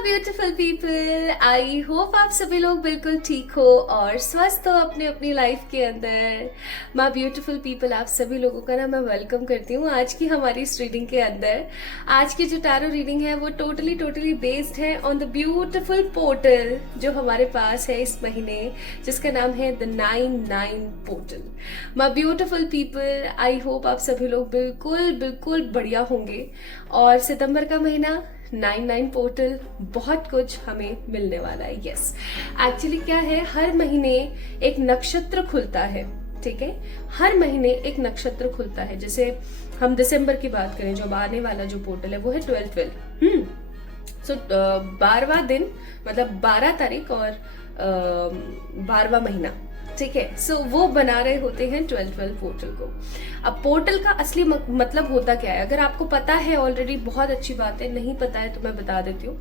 My beautiful people, I hope आप सभी लोग बिल्कुल ठीक हो और स्वस्थ हो अपनी अपनी लाइफ के अंदर। माय ब्यूटीफुल पीपल, आप सभी लोगों का ना मैं वेलकम करती हूँ आज की हमारी इस रीडिंग के अंदर। आज की जो टैरो रीडिंग है वो टोटली बेस्ड है ऑन द ब्यूटीफुल पोर्टल जो हमारे पास है इस महीने, जिसका नाम है the 99 portal. My beautiful people, I hope आप सभी लोग बिल्कुल बढ़िया होंगे। और सितंबर का महीना 99 पोर्टल, बहुत कुछ हमें मिलने वाला है। यस, एक्चुअली क्या है, हर महीने एक नक्षत्र खुलता है। ठीक है, हर महीने एक नक्षत्र खुलता है। जैसे हम दिसंबर की बात करें, जो आने वाला जो पोर्टल है वो है 12 सो 12वां दिन, मतलब 12 तारीख और 12वां महीना। ठीक है, सो वो बना रहे होते हैं 12 पोर्टल को। अब पोर्टल का असली मतलब होता क्या है, अगर आपको पता है ऑलरेडी बहुत अच्छी बात है, नहीं पता है तो मैं बता देती हूँ।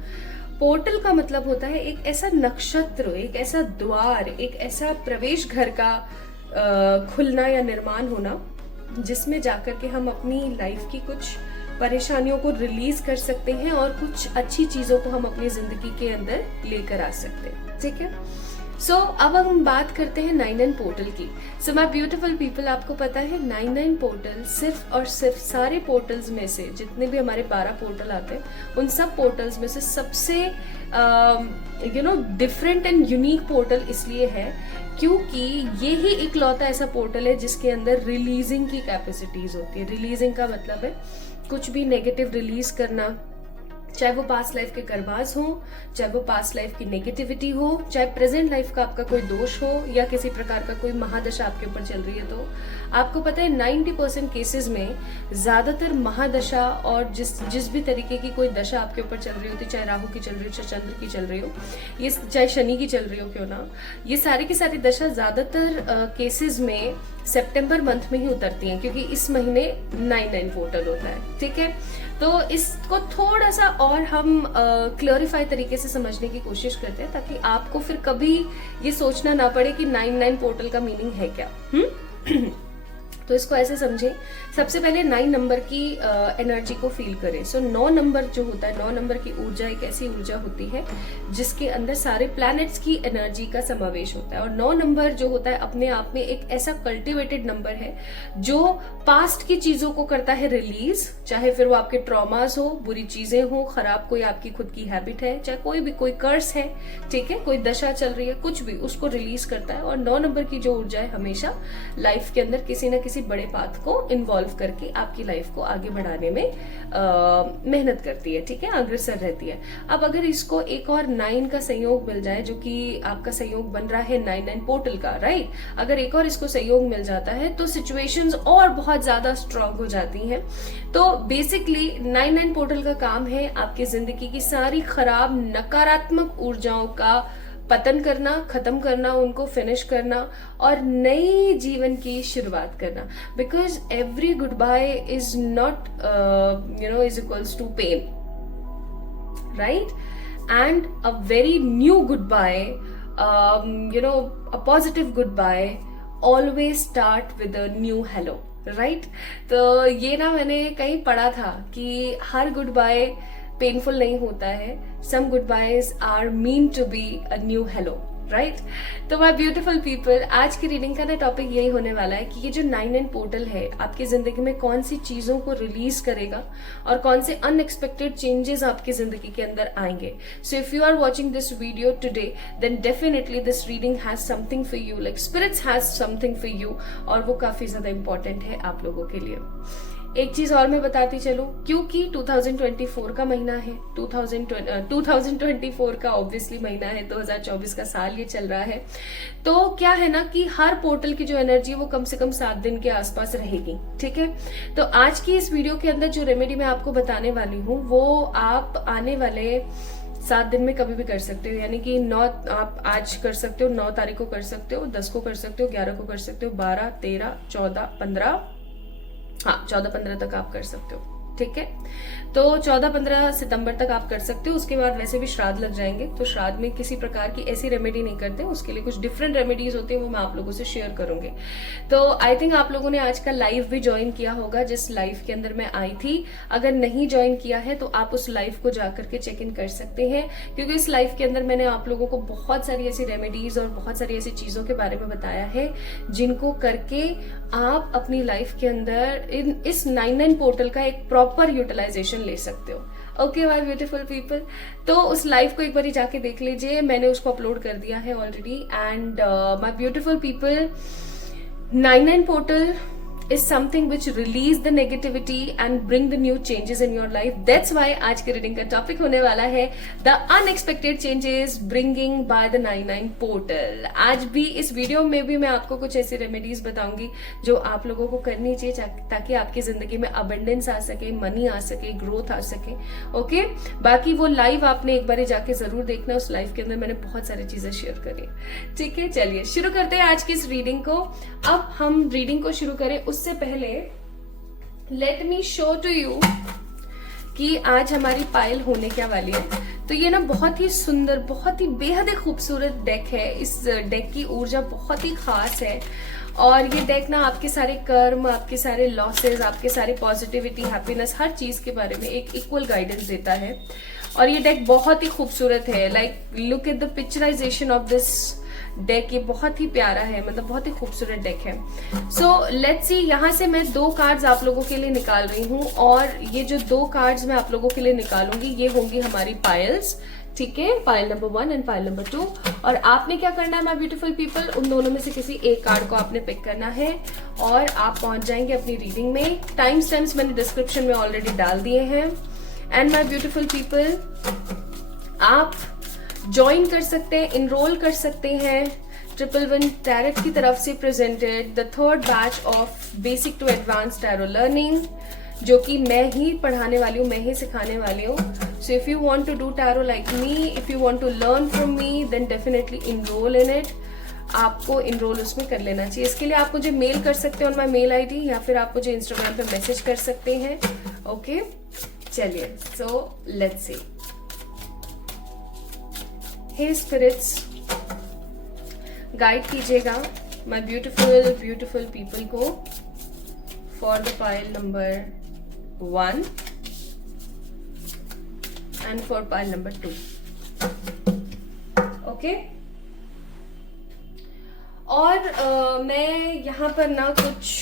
पोर्टल का मतलब होता है एक ऐसा नक्षत्र, एक ऐसा द्वार, एक ऐसा प्रवेश घर का खुलना या निर्माण होना, जिसमें जाकर के हम अपनी लाइफ की कुछ परेशानियों को रिलीज कर सकते हैं और कुछ अच्छी चीजों को हम अपनी जिंदगी के अंदर लेकर आ सकते हैं। ठीक है, सो अब हम बात करते हैं 99 पोर्टल की। सो माय ब्यूटीफुल पीपल, आपको पता है 99 पोर्टल सिर्फ और सिर्फ सारे पोर्टल्स में से, जितने भी हमारे 12 पोर्टल आते हैं उन सब पोर्टल्स में से सबसे डिफरेंट एंड यूनिक पोर्टल इसलिए है क्योंकि ये ही इकलौता ऐसा पोर्टल है जिसके अंदर रिलीजिंग की कैपेसिटीज होती है। रिलीजिंग का मतलब है कुछ भी नेगेटिव रिलीज करना, चाहे वो पास्ट लाइफ के करवास हो, चाहे वो पास्ट लाइफ की नेगेटिविटी हो, चाहे प्रेजेंट लाइफ का आपका कोई दोष हो या किसी प्रकार का कोई महादशा आपके ऊपर चल रही है। तो आपको पता है 90% केसेस में ज्यादातर महादशा और जिस भी तरीके की कोई दशा आपके ऊपर चल रही होती, चाहे राहु की चल रही हो, चाहे चंद्र की चल रही हो, ये चाहे शनि की चल रही हो क्यों ना, ये सारी की सारी दशा ज्यादातर केसेस में सितंबर मंथ में ही उतरती हैं, क्योंकि इस महीने 99 पोर्टल होता है। ठीक है, तो इसको थोड़ा सा और हम क्लियरिफाई तरीके से समझने की कोशिश करते हैं, ताकि आपको फिर कभी ये सोचना ना पड़े कि 99 पोर्टल का मीनिंग है क्या। तो इसको ऐसे समझें, सबसे पहले 9 नंबर की एनर्जी को फील करें। सो 9 नंबर जो होता है, 9 नंबर की ऊर्जा एक ऐसी ऊर्जा होती है जिसके अंदर सारे प्लैनेट्स की एनर्जी का समावेश होता है। और 9 नंबर जो होता है अपने आप में एक ऐसा कल्टिवेटेड नंबर है जो पास्ट की चीजों को करता है रिलीज, चाहे फिर वो आपके ट्रॉमास हो, बुरी चीजें हो, खराब कोई आपकी खुद की हैबिट है, चाहे कोई कर्स है, ठीक है, कोई दशा चल रही है, कुछ भी उसको रिलीज करता है। और 9 नंबर की जो ऊर्जा है हमेशा लाइफ के अंदर किसी न किसी बड़े पाथ को इन्वॉल्व करके आपकी लाइफ को आगे बढ़ाने में मेहनत करती है। ठीक है, अग्रसर रहती है। अब अगर इसको एक और 9 का संयोग मिल जाए, जो कि आपका संयोग बन रहा है 99 पोर्टल का, राइट, अगर एक और इसको संयोग मिल जाता है तो सिचुएशंस और बहुत ज्यादा स्ट्रांग हो जाती हैं। तो बेसिकली 99 पोर्टल का काम है आपकी जिंदगी की सारी खराब नकारात्मक ऊर्जाओं का पतन करना, खत्म करना, उनको फिनिश करना और नई जीवन की शुरुआत करना। Because every goodbye is not is equals to pain, right, and a very new goodbye, a positive goodbye always start with a new hello, right. तो ये ना मैंने कहीं पढ़ा था कि हर गुड बाय पेनफुल नहीं होता है, some goodbyes are meant to be a new hello, right. तो माय ब्यूटीफुल पीपल, आज की रीडिंग का ना टॉपिक यही होने वाला है कि ये जो 99 पोर्टल है आपकी जिंदगी में कौन सी चीजों को रिलीज करेगा और कौन से अनएक्सपेक्टेड चेंजेस आपकी जिंदगी के अंदर आएंगे। So if you are watching this video today, then definitely this reading has something for you, like spirits has something for you, और वो काफी ज्यादा इंपॉर्टेंट है आप लोगों के लिए। एक चीज और मैं बताती चलूं, क्योंकि 2024 का महीना है, 2024 का ऑब्वियसली महीना है, 2024 का साल ये चल रहा है, तो क्या है ना कि हर पोर्टल की जो एनर्जी है वो कम से कम 7 दिन के आसपास रहेगी। ठीक है, तो आज की इस वीडियो के अंदर जो रेमेडी मैं आपको बताने वाली हूँ वो आप आने वाले 7 दिन में कभी भी कर सकते हो। यानी कि 9 आप आज कर सकते हो, 9 तारीख को कर सकते हो, 10 को कर सकते हो, 11 को कर सकते हो, 12, 13, 14, 15, हाँ 14-15 तक आप कर सकते हो। ठीक है। तो 14-15 सितंबर तक आप कर सकते हो, उसके बाद वैसे भी श्राद्ध लग जाएंगे, तो श्राद्ध में किसी प्रकार की ऐसी रेमेडी नहीं करते, उसके लिए कुछ डिफरेंट रेमेडीज होती है, वो मैं आप लोगों से शेयर करूंगी। तो आई थिंक आप लोगों ने आज का लाइव भी ज्वाइन किया होगा, जिस लाइव के अंदर मैं आई थी। अगर नहीं ज्वाइन किया है तो आप उस लाइव को जाकर के चेक इन कर सकते हैं, क्योंकि इस लाइव के अंदर मैंने आप लोगों को बहुत सारी ऐसी रेमेडीज और बहुत सारी ऐसी चीजों के बारे में बताया है, जिनको करके आप अपनी लाइफ के अंदर इस 99 पोर्टल का एक प्रॉपर यूटिलाइजेशन ले सकते हो। ओके माय ब्यूटीफुल पीपल, तो उस लाइव को एक बार जाके देख लीजिए, मैंने उसको अपलोड कर दिया है already. And my beautiful people, 99 portal is something which release the negativity and bring the new changes in your life. That's why आज के रीडिंग का टॉपिक होने वाला है the unexpected changes bringing by the 99 portal। आज भी इस video में भी मैं आपको कुछ ऐसी रेमेडीज बताऊंगी जो आप लोगों को करनी चाहिए ताकि आपकी जिंदगी में अबंडेंस आ सके, मनी आ सके, ग्रोथ आ सके। ओके, बाकी वो लाइव आपने एक बार जाके जरूर देखना, उस लाइव के अंदर मैंने बहुत सारी चीजें शेयर करी। ठीक है, चलिए शुरू करते हैं आज की इस रीडिंग को। अब हम रीडिंग को शुरू करें उससे पहले let me show to you कि आज हमारी पायल होने क्या वाली है। तो ये ना बहुत ही सुंदर, बहुत ही बेहद ही खूबसूरत डेक है। इस डेक की ऊर्जा बहुत ही खास है और ये डेक ना आपके सारे कर्म, आपके सारे लॉसेस, आपके सारे पॉजिटिविटी, हैप्पीनेस, हर चीज के बारे में एक इक्वल गाइडेंस देता है। और ये डेक बहुत ही खूबसूरत है। Like look at the picturization of this deck, ये बहुत ही प्यारा है, मतलब बहुत ही खूबसूरत डेक है। सो लेट्स सी, यहाँ से मैं 2 कार्ड्स आप लोगों के लिए निकाल रही हूँ और ये जो 2 कार्ड्स मैं आप लोगों के लिए निकालूंगी ये होंगी हमारी पायल्स। ठीक है, pile number 1 and pile number 2। और आपने क्या करना है माय ब्यूटीफुल पीपल, उन दोनों में से किसी एक कार्ड को आपने पिक करना है और आप पहुंच जाएंगे अपनी रीडिंग में। टाइम स्टैम्प्स मैंने डिस्क्रिप्शन में ऑलरेडी डाल दिए हैं। एंड माय ब्यूटीफुल पीपल, आप ज्वाइन कर सकते हैं, इनरोल कर सकते हैं 111 टैरेट की तरफ से presented the 3rd batch of basic to advance tarot learning, जो कि मैं ही पढ़ाने वाली हूँ, मैं ही सिखाने वाली हूँ। So if you want to do tarot like me, if you want to learn from me, then definitely enrol in it. आपको इनरोल उसमें कर लेना चाहिए। इसके लिए आप मुझे मेल कर सकते हैं ऑन माई मेल ID, या फिर आप मुझे इंस्टाग्राम पे मैसेज कर सकते हैं। ओके, चलिए, so let's see. Hey spirits, guide कीजिएगा माय ब्यूटीफुल ब्यूटीफुल पीपल को for the pile number 1 and for pile number 2। Okay, और मैं यहाँ पर ना कुछ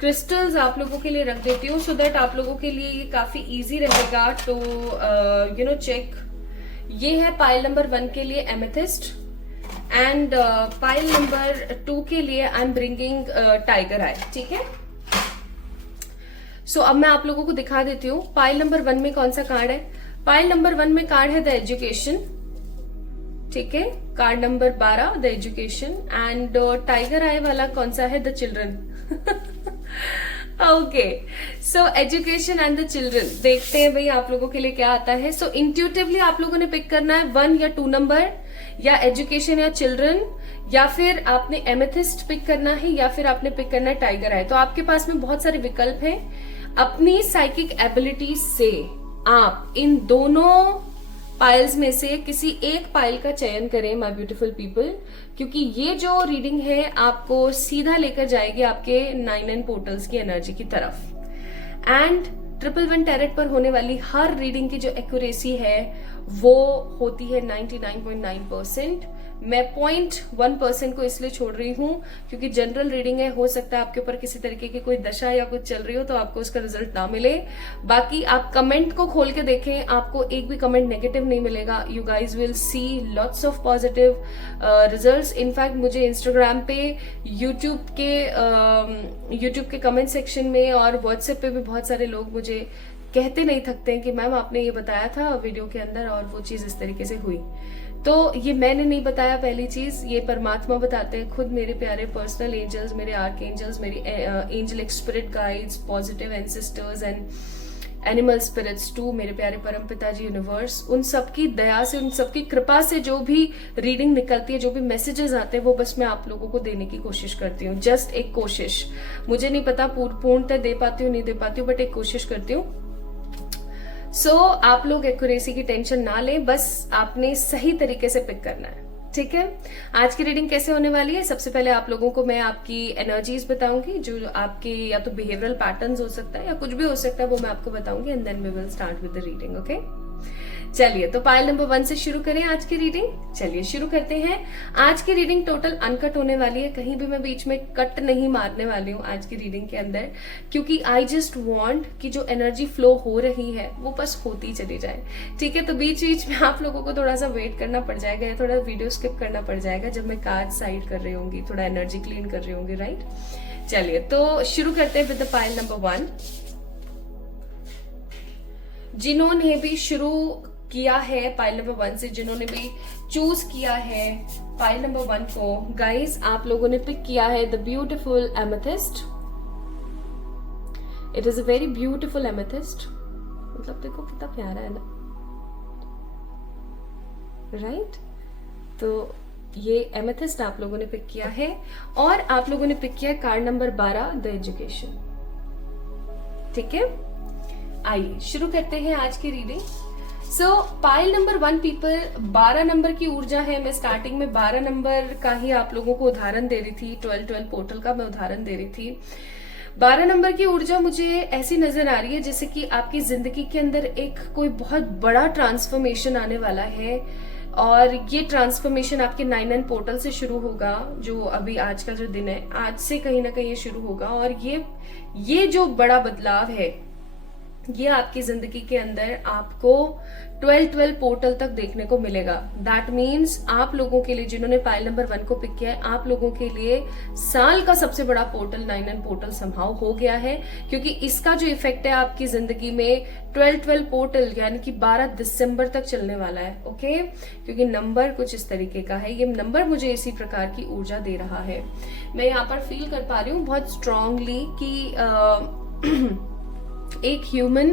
क्रिस्टल्स आप लोगों के लिए रख देती हूँ, सो दैट आप लोगों के लिए ये काफी इजी रहेगा टू यू नो चेक। ये है पाइल नंबर 1 के लिए एमेथिस्ट एंड पाइल नंबर 2 के लिए आई एम ब्रिंगिंग टाइगर आई। ठीक है, सो अब मैं आप लोगों को दिखा देती हूँ पाइल नंबर 1 में कौन सा कार्ड है। पाइल नंबर 1 में कार्ड है द एजुकेशन। ठीक है, card number 12 the education and tiger eye वाला कौन सा है, the children. Okay, so education and the children, देखते हैं भाई आप लोगों के लिए क्या आता है। सो इंट्यूटिवली आप लोगों ने पिक करना है 1 या 2 नंबर, या एजुकेशन या चिल्ड्रन, या फिर आपने एमेथिस्ट पिक करना है, या फिर आपने पिक करना है टाइगर आई। तो आपके पास में बहुत सारे विकल्प हैं। अपनी साइकिक एबिलिटी से आप इन दोनों पाइल्स में से किसी एक पाइल का चयन करें माय ब्यूटीफुल पीपल, क्योंकि ये जो रीडिंग है आपको सीधा लेकर जाएगी आपके 99 पोर्टल्स की एनर्जी की तरफ। एंड 111 टैरेट पर होने वाली हर रीडिंग की जो एक्यूरेसी है वो होती है 99.9%। मैं 0.1% को इसलिए छोड़ रही हूँ क्योंकि जनरल रीडिंग है, हो सकता है आपके ऊपर किसी तरीके की कोई दशा या कुछ चल रही हो तो आपको उसका रिजल्ट ना मिले। बाकी आप कमेंट को खोल के देखें, आपको एक भी कमेंट नेगेटिव नहीं मिलेगा। You guys will see lots of positive results. In fact मुझे इंस्टाग्राम पे, यूट्यूब के कमेंट सेक्शन में और व्हाट्सएप पे भी बहुत सारे लोग मुझे कहते नहीं थकते हैं कि मैम आपने ये बताया था वीडियो के अंदर और वो चीज इस तरीके से हुई। तो ये मैंने नहीं बताया, पहली चीज ये परमात्मा बताते हैं खुद, मेरे प्यारे पर्सनल एंजल्स, मेरे आर्क एंजल्स, मेरी angelic spirit guides, positive ancestors and animal spirits too, मेरे प्यारे परम पिताजी यूनिवर्स, उन सबकी दया से, उन सबकी कृपा से जो भी रीडिंग निकलती है, जो भी मैसेजेस आते हैं, वो बस मैं आप लोगों को देने की कोशिश करती हूँ। जस्ट एक कोशिश, मुझे नहीं पता पूर्णतः दे पाती हूँ नहीं दे पाती हूँ, बट एक कोशिश करती हूँ। सो आप लोग एक्यूरेसी की टेंशन ना लें, बस आपने सही तरीके से पिक करना है, ठीक है। आज की रीडिंग कैसे होने वाली है, सबसे पहले आप लोगों को मैं आपकी एनर्जीज बताऊंगी, जो आपके या तो बिहेवियरल पैटर्न्स हो सकता है या कुछ भी हो सकता है, वो मैं आपको बताऊंगी, and then we will start with the reading. Okay, चलिए तो पाइल नंबर 1 से शुरू करें आज की रीडिंग। चलिए शुरू करते हैं। आज की रीडिंग टोटल अनकट होने वाली है, कहीं भी मैं बीच में कट नहीं मारने वाली हूँ आज की रीडिंग के अंदर, क्योंकि आई जस्ट वांट कि जो एनर्जी फ्लो हो रही है वो बस होती चली जाए, ठीक है। तो बीच बीच में आप लोगों को थोड़ा सा वेट करना पड़ जाएगा या थोड़ा वीडियो स्किप करना पड़ जाएगा जब मैं कार्ड साइड कर रही होंगी, थोड़ा एनर्जी क्लीन कर रही होंगी, राइट। चलिए तो शुरू करते हैं विद द पाइल नंबर 1। जिन्होंने भी शुरू किया है पाइल नंबर 1 से, जिन्होंने भी चूज किया है पाइल नंबर 1 को, गाइस आप लोगों ने पिक किया है the beautiful amethyst. It is a very beautiful amethyst, मतलब देखो कितना प्यारा है ना, राइट। तो ये एमेथिस्ट आप लोगों ने पिक किया है, और आप लोगों ने पिक किया है कार्ड नंबर 12 द एजुकेशन, ठीक है। आइए शुरू करते हैं आज की रीडिंग। सो पाइल नंबर 1 पीपल, 12 नंबर की ऊर्जा है। मैं स्टार्टिंग में 12 नंबर का ही आप लोगों को उदाहरण दे रही थी, 12 पोर्टल का मैं उदाहरण दे रही थी। 12 नंबर की ऊर्जा मुझे ऐसी नजर आ रही है जैसे कि आपकी जिंदगी के अंदर एक कोई बहुत बड़ा ट्रांसफॉर्मेशन आने वाला है, और ये ट्रांसफॉर्मेशन आपके 9 पोर्टल से शुरू होगा, जो अभी आज का जो दिन है, आज से कहीं ना कहीं ये शुरू होगा। और ये जो बड़ा बदलाव है, ये आपकी जिंदगी के अंदर आपको 12 पोर्टल तक देखने को मिलेगा। दैट मीन्स आप लोगों के लिए, जिन्होंने पाइल नंबर 1 को पिक किया है, आप लोगों के लिए साल का सबसे बड़ा पोर्टल 9 पोर्टल संभव हो गया है, क्योंकि इसका जो इफेक्ट है आपकी जिंदगी में 12 पोर्टल यानी कि 12 दिसंबर तक चलने वाला है। ओके, क्योंकि नंबर कुछ इस तरीके का है, ये नंबर मुझे इसी प्रकार की ऊर्जा दे रहा है। मैं यहाँ पर फील कर पा रही हूँ बहुत स्ट्रांगली कि एक ह्यूमन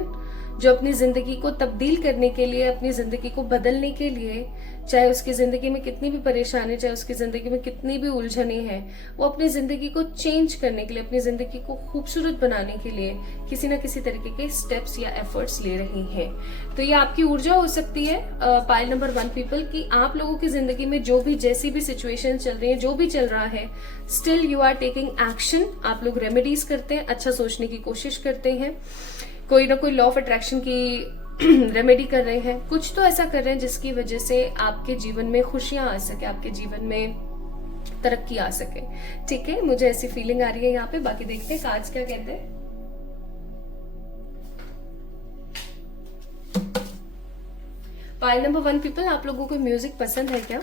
जो अपनी जिंदगी को तब्दील करने के लिए, अपनी जिंदगी को बदलने के लिए, चाहे उसकी जिंदगी में कितनी भी परेशानी, चाहे उसकी जिंदगी में कितनी भी उलझने हैं, वो अपनी जिंदगी को चेंज करने के लिए, अपनी जिंदगी को खूबसूरत बनाने के लिए किसी ना किसी तरीके के स्टेप्स या एफर्ट्स ले रही हैं। तो ये आपकी ऊर्जा हो सकती है पाइल नंबर 1 पीपल की, आप लोगों की जिंदगी में जो भी जैसी भी सिचुएशन चल रही है, जो भी चल रहा है, still you are taking action. आप लोग रेमेडीज करते हैं, अच्छा सोचने की कोशिश करते हैं, कोई ना कोई लॉ ऑफ अट्रैक्शन की रेमेडी कर रहे हैं, कुछ तो ऐसा कर रहे हैं जिसकी वजह से आपके जीवन में खुशियां आ सके, आपके जीवन में तरक्की आ सके, ठीक है। मुझे ऐसी फीलिंग आ रही है यहाँ पे। बाकी देखते हैं कार्ड्स क्या कहते हैं। पाइल नंबर 1 पीपल, आप लोगों को म्यूजिक पसंद है क्या?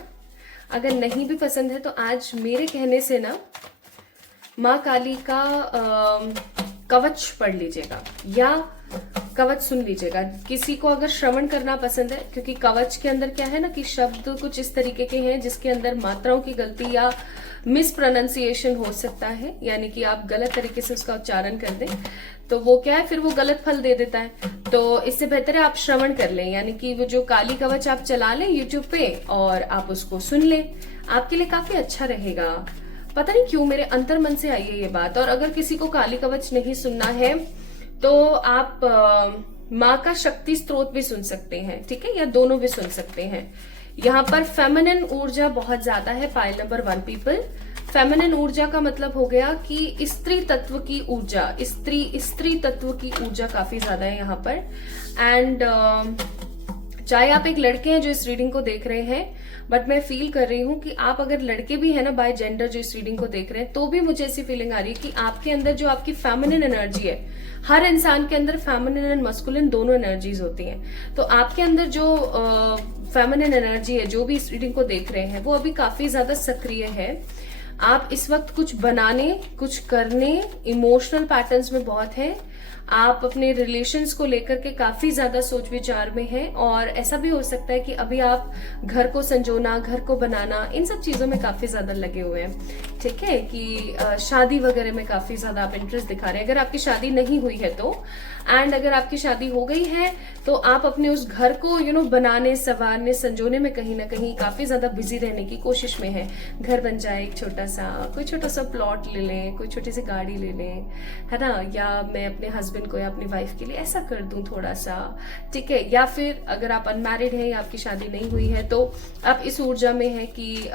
अगर नहीं भी पसंद है तो आज मेरे कहने से ना माँ काली का कवच पढ़ लीजिएगा या कवच सुन लीजिएगा। किसी को अगर श्रवण करना पसंद है, क्योंकि कवच के अंदर क्या है ना कि शब्द कुछ इस तरीके के हैं जिसके अंदर मात्राओं की गलती या मिस प्रोनाउंसिएशन हो सकता है, यानी कि आप गलत तरीके से उसका उच्चारण कर दें तो वो क्या है, फिर वो गलत फल दे देता है। तो इससे बेहतर है आप श्रवण कर लें, यानी कि वो जो काली कवच आप चला लें यूट्यूब पे और आप उसको सुन लें, आपके लिए काफी अच्छा रहेगा। पता नहीं क्यों मेरे अंतर मन से आई है ये बात। और अगर किसी को काली कवच नहीं सुनना है तो आप माँ का शक्ति स्त्रोत भी सुन सकते हैं, ठीक है, या दोनों भी सुन सकते हैं। यहाँ पर फेमिनिन ऊर्जा बहुत ज्यादा है पाइल नंबर 1 पीपल। फेमिनिन ऊर्जा का मतलब हो गया कि स्त्री तत्व की ऊर्जा, स्त्री तत्व की ऊर्जा काफी ज्यादा है यहाँ पर। एंड चाहे आप एक लड़के हैं जो इस रीडिंग को देख रहे हैं, बट मैं फील कर रही हूँ कि आप अगर लड़के भी है ना बाय जेंडर जो इस रीडिंग को देख रहे हैं, तो भी मुझे ऐसी फीलिंग आ रही है कि आपके अंदर जो आपकी फेमिनिन एनर्जी है, हर इंसान के अंदर फेमिनिन एंड मस्कुलिन दोनों एनर्जीज होती हैं। तो आपके अंदर जो फेमिनिन एनर्जी है, जो भी इस रीडिंग को देख रहे हैं, वो अभी काफी ज्यादा सक्रिय है। आप इस वक्त कुछ बनाने, कुछ करने, इमोशनल पैटर्न्स में बहुत है। आप अपने रिलेशंस को लेकर के काफी ज्यादा सोच विचार में हैं, और ऐसा भी हो सकता है कि अभी आप घर को संजोना, घर को बनाना, इन सब चीजों में काफी ज्यादा लगे हुए हैं। ठीक है कि शादी वगैरह में काफी ज्यादा आप इंटरेस्ट दिखा रहे हैं, अगर आपकी शादी नहीं हुई है तो। एंड अगर आपकी शादी हो गई है तो आप अपने उस घर को बनाने, संवारने, संजोने में कहीं ना कहीं काफी ज्यादा बिजी रहने की कोशिश में है। घर बन जाए एक छोटा सा, कोई छोटा सा प्लॉट ले लें, कोई छोटी सी गाड़ी ले लें, है ना, या मैं अपने हस्बैंड को या अपनी वाइफ के लिए ऐसा कर दूं थोड़ा सा। ठीक है, या फिर अगर आप अनमैरिड हैं या आपकी शादी नहीं हुई है तो आप इस ऊर्जा में है कि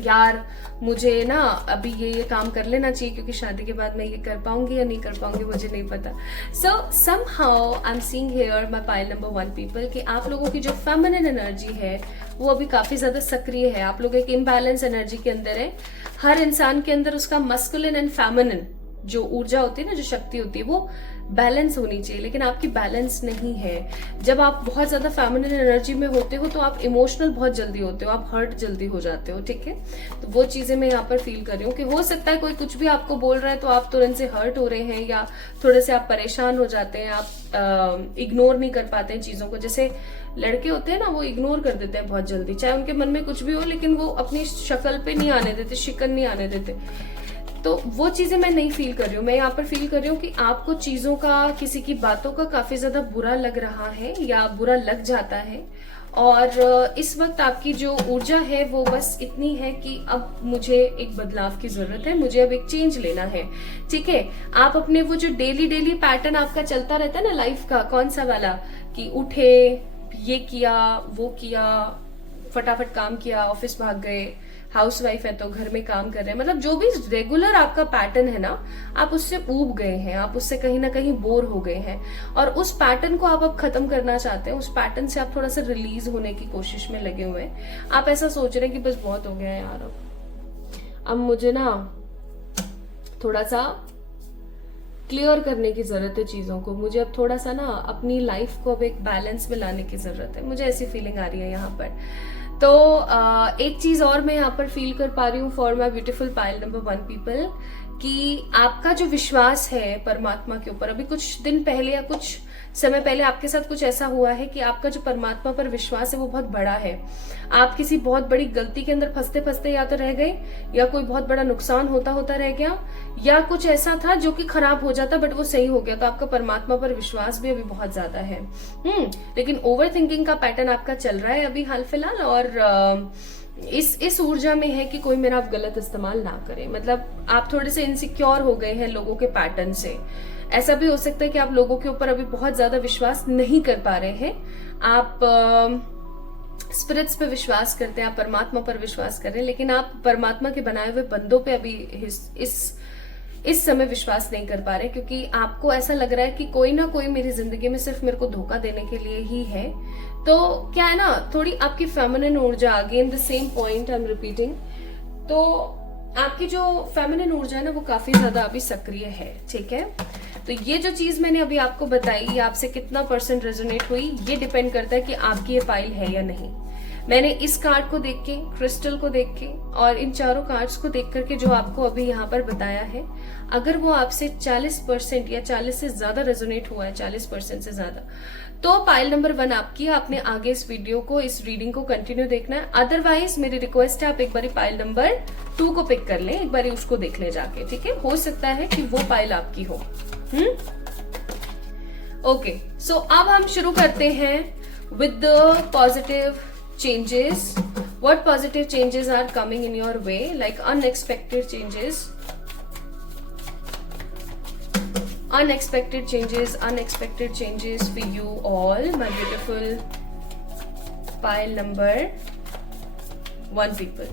यार मुझे ना अभी ये काम कर लेना चाहिए, क्योंकि शादी के बाद मैं ये कर पाऊंगी या नहीं कर पाऊंगी मुझे नहीं पता। सो somehow I am seeing here my pile number 1 people कि आप लोगों की जो फेमिनिन एनर्जी है वो अभी काफी ज्यादा सक्रिय है। आप लोग एक इम्बैलेंस एनर्जी के अंदर है। हर इंसान के अंदर उसका मस्कुलिन एंड फेमिनिन जो ऊर्जा होती है ना, जो शक्ति होती है, वो बैलेंस होनी चाहिए, लेकिन आपकी बैलेंस नहीं है। जब आप बहुत ज्यादा फेमिनिन एनर्जी में होते हो तो आप इमोशनल बहुत जल्दी होते हो, आप हर्ट जल्दी हो जाते हो। ठीक है, तो वो चीजें मैं यहाँ पर फील कर रही हूँ कि हो सकता है कोई कुछ भी आपको बोल रहा है तो आप तुरंत से हर्ट हो रहे हैं, या थोड़े से आप परेशान हो जाते हैं, आप इग्नोर नहीं कर पाते हैं चीजों को। जैसे लड़के होते हैं ना, वो इग्नोर कर देते हैं बहुत जल्दी, चाहे उनके मन में कुछ भी हो, लेकिन वो अपनी शक्ल पे नहीं आने देते, शिकन नहीं आने देते। तो वो चीजें मैं नहीं फील कर रही हूँ। मैं यहाँ पर फील कर रही हूँ कि आपको चीजों का, किसी की बातों का काफी ज्यादा बुरा लग रहा है या बुरा लग जाता है, और इस वक्त आपकी जो ऊर्जा है वो बस इतनी है कि अब मुझे एक बदलाव की जरूरत है, मुझे अब एक चेंज लेना है। ठीक है, आप अपने वो जो डेली पैटर्न आपका चलता रहता है ना लाइफ का, कौन सा वाला, कि उठे, ये किया, वो किया, फटाफट काम किया, ऑफिस भाग गए, हाउसवाइफ है तो घर में काम कर रहे हैं, मतलब जो भी रेगुलर आपका पैटर्न है ना, आप उससे ऊब गए हैं, आप उससे कहीं ना कहीं बोर हो गए हैं, और उस पैटर्न को आप अब खत्म करना चाहते हैं। उस पैटर्न से आप थोड़ा सा रिलीज होने की कोशिश में लगे हुए हैं। आप ऐसा सोच रहे हैं कि बस बहुत हो गया है यार, अब मुझे ना थोड़ा सा क्लियर करने की जरूरत है चीजों को, मुझे अब थोड़ा सा ना अपनी लाइफ को अब एक बैलेंस में लाने की जरूरत है। मुझे ऐसी फीलिंग आ रही है यहाँ पर। तो एक चीज और मैं यहाँ पर फील कर पा रही हूँ for my beautiful pile number 1 people, कि आपका जो विश्वास है परमात्मा के ऊपर, अभी कुछ दिन पहले या कुछ समय पहले आपके साथ कुछ ऐसा हुआ है कि आपका जो परमात्मा पर विश्वास है वो बहुत बड़ा है। आप किसी बहुत बड़ी गलती के अंदर फंसते फंसते या तो रह गए, या कोई बहुत बड़ा नुकसान होता होता रह गया, या कुछ ऐसा था जो कि खराब हो जाता बट वो सही हो गया। तो आपका परमात्मा पर विश्वास भी अभी बहुत ज्यादा है। लेकिन ओवर थिंकिंग का पैटर्न आपका चल रहा है अभी हाल फिलहाल, और इस ऊर्जा में है कि कोई मेरा आप गलत इस्तेमाल ना करे। मतलब आप थोड़े से इनसिक्योर हो गए हैं लोगों के पैटर्न से। ऐसा भी हो सकता है कि आप लोगों के ऊपर अभी बहुत ज्यादा विश्वास नहीं कर पा रहे हैं। आप स्पिरिट्स पे विश्वास करते हैं, आप परमात्मा पर विश्वास कर रहे हैं, लेकिन आप परमात्मा के बनाए हुए बंदों पे अभी इस समय विश्वास नहीं कर पा रहे, क्योंकि आपको ऐसा लग रहा है कि कोई ना कोई मेरी जिंदगी में सिर्फ मेरे को धोखा देने के लिए ही है। तो क्या है ना, थोड़ी आपकी फेमिनिन ऊर्जा, again the same point I am repeating, तो आपकी जो फेमिनिन ऊर्जा है ना वो काफी ज्यादा अभी सक्रिय है। ठीक है, तो ये जो चीज मैंने अभी आपको बताई, ये आपसे कितना % रेजोनेट हुई, ये डिपेंड करता है कि आपकी ये फाइल है या नहीं। मैंने इस कार्ड को देख के, क्रिस्टल को देख के, और इन चारों कार्ड्स को देख करके जो आपको अभी यहाँ पर बताया है, अगर वो आपसे 40% या 40 से ज्यादा रेजोनेट हुआ है, 40% से ज्यादा, तो पाइल नंबर 1 आपकी। आपने आगे इस वीडियो को, इस रीडिंग को कंटिन्यू देखना है। अदरवाइज मेरी रिक्वेस्ट है आप एक बारी पाइल नंबर 2 को पिक कर लें, एक बारी उसको देख ले जाके। ठीक है, हो सकता है कि वो पाइल आपकी हो। ओके, सो अब हम शुरू करते हैं with the positive changes. What positive changes are coming in your way, like unexpected changes, unexpected changes for you all, my beautiful pile number 1 people.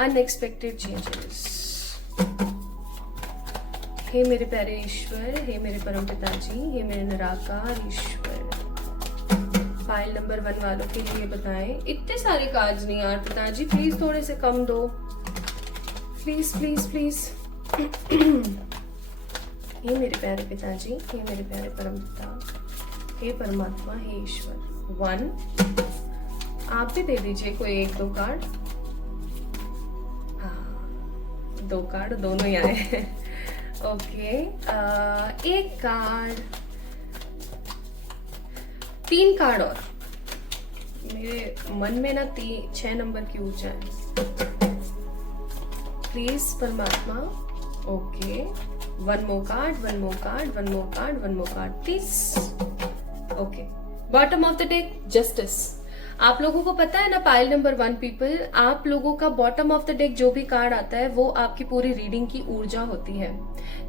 Unexpected changes. हे मेरे प्यारे ईश्वर, हे मेरे परम पिताजी, हे मेरे निराकार ईश्वर, फाइल नंबर 1 वालों के लिए बताएं। इतने सारे कार्ड्स नहीं यार पिताजी, प्लीज थोड़े से कम दो, प्लीज प्लीज प्लीज। हे मेरे प्यारे पिताजी, हे मेरे प्यारे परम पिता, हे परमात्मा, हे ईश्वर। 1 आप भी दे दीजिए कोई 1-2 कार्ड। हाँ, 2 कार्ड दोनों ही आए हैं। ओके, एक कार्ड, 3 कार्ड और। मेरे मन में ना 6 नंबर की ऊर्जा है, प्लीज परमात्मा। Okay, 1 more card, 1 more card, 1 more card, 1 more card, please। Okay, bottom of the deck, justice. आप लोगों को पता है ना, पाइल नंबर 1 पीपल, आप लोगों का बॉटम ऑफ द डेक जो भी कार्ड आता है वो आपकी पूरी रीडिंग की ऊर्जा होती है,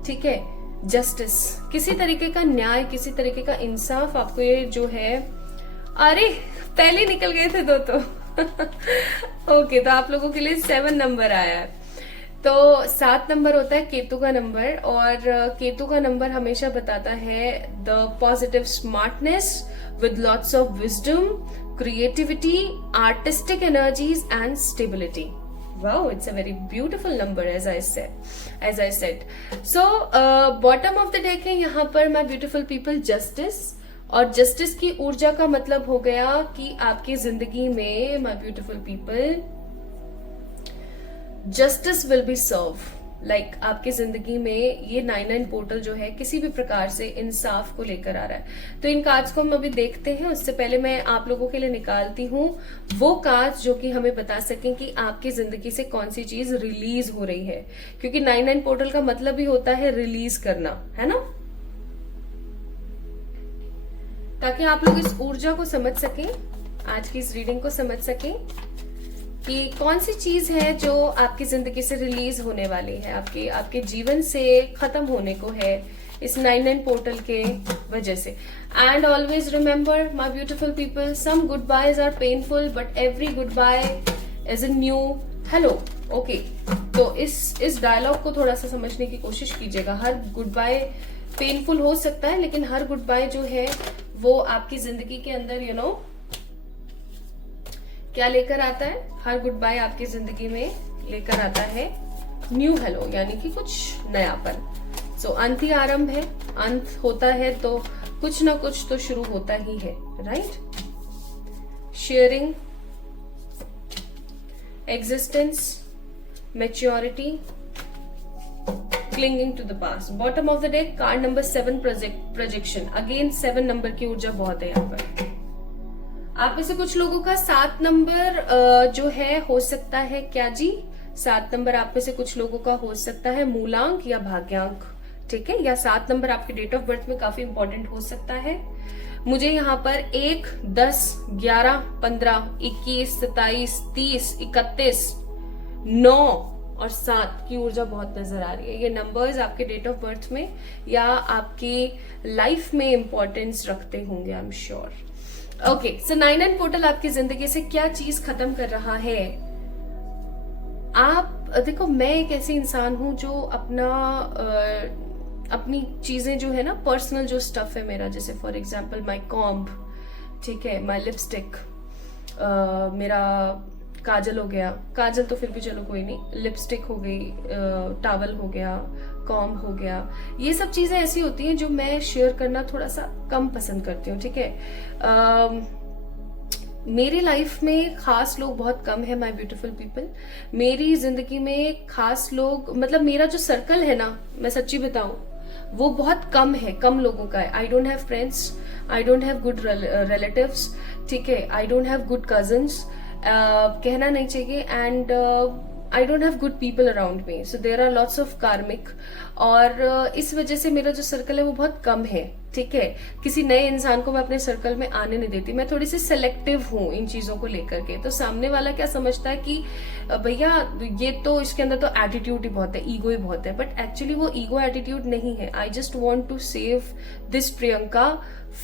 ठीक है। जस्टिस, किसी तरीके का न्याय, किसी तरीके का इंसाफ आपको ये जो है, अरे पहले निकल गए थे 2 तो ओके, तो आप लोगों के लिए 7 नंबर आया है। तो 7 नंबर होता है केतु का नंबर, और केतु का नंबर हमेशा बताता है the positive smartness with lots of wisdom, creativity, artistic energies and stability. Wow, it's a very beautiful number as I said. So bottom of the deck है यहाँ पर माय ब्यूटिफुल पीपल, जस्टिस। और justice की ऊर्जा का मतलब हो गया कि आपकी जिंदगी में my beautiful people, justice will be serve. Like आपकी जिंदगी में ये 9-9 पोर्टल जो है किसी भी प्रकार से इंसाफ को लेकर आ रहा है। तो इन कार्ड्स को हम अभी देखते हैं, उससे पहले मैं आप लोगों के लिए निकालती हूँ वो कार्ड्स जो कि हमें बता सकें कि आपकी जिंदगी से कौन सी चीज रिलीज हो रही है, क्योंकि 9-9 पोर्टल का मतलब ही होता है रिलीज करना, है ना, ताकि आप लोग इस ऊर्जा को समझ सकें, आज की इस रीडिंग को समझ सकें कि कौन सी चीज है जो आपकी जिंदगी से रिलीज होने वाली है, आपके जीवन से खत्म होने को है इस 9-9 पोर्टल के वजह से। And always remember my beautiful people, some goodbyes are painful but every goodbye is a new hello. Okay, तो इस डायलॉग को थोड़ा सा समझने की कोशिश कीजिएगा। हर गुड बाय पेनफुल हो सकता है, लेकिन हर गुड बाय जो है वो आपकी जिंदगी के अंदर क्या लेकर आता है, हर गुड बाय आपकी जिंदगी में लेकर आता है न्यू हेलो, यानी कि कुछ नयापन। सो अंत ही आरंभ है, अंत होता है तो कुछ ना कुछ तो शुरू होता ही है, right. Sharing, existence, maturity, clinging to the past. Bottom of the deck card number 7, projection. Again 7 number की ऊर्जा बहुत है यहाँ पर। आप में से कुछ लोगों का 7 नंबर जो है हो सकता है क्या जी, 7 नंबर आप में से कुछ लोगों का हो सकता है मूलांक या भाग्यांक, ठीक है, या 7 नंबर आपके डेट ऑफ बर्थ में काफी इंपॉर्टेंट हो सकता है। मुझे यहाँ पर 1, 10, 11, 15, 21, 27, 30, 31, 9 और 7 की ऊर्जा बहुत नजर आ रही है। ये नंबर्स आपके डेट ऑफ बर्थ में या आपकी लाइफ में इंपॉर्टेंस रखते होंगे, I am sure. Okay, so 9-9 portal आपकी जिंदगी से क्या चीज खत्म कर रहा है। आप देखो, मैं एक ऐसी इंसान हूं जो अपनी चीजें जो है ना, पर्सनल जो स्टफ है मेरा, जैसे फॉर एग्जांपल माय कॉम्ब, ठीक है, माय लिपस्टिक, मेरा काजल हो गया, काजल तो फिर भी चलो कोई नहीं, लिपस्टिक हो गई, टावल हो गया, कॉम्ब हो गया, ये सब चीजें ऐसी होती हैं जो मैं शेयर करना थोड़ा सा कम पसंद करती हूँ, ठीक है। मेरी लाइफ में खास लोग बहुत कम है, माय ब्यूटीफुल पीपल। मेरी जिंदगी में खास लोग, मतलब मेरा जो सर्कल है ना, मैं सच्ची बताऊं, वो बहुत कम है, कम लोगों का है। I don't have friends, I don't have good relatives, ठीक है, I don't have good cousins, कहना नहीं चाहिए, and I don't have good people around me, so there are lots of karmic, और इस वजह से मेरा जो सर्कल है वो बहुत कम है, ठीक है। किसी नए इंसान को मैं अपने सर्कल में आने नहीं देती, मैं थोड़ी सी सेलेक्टिव हूँ इन चीजों को लेकर के। तो सामने वाला क्या समझता है कि भैया ये तो, इसके अंदर तो एटीट्यूड ही बहुत है, ईगो ही बहुत है, बट एक्चुअली वो ईगो एटीट्यूड नहीं है। I just want to save this Priyanka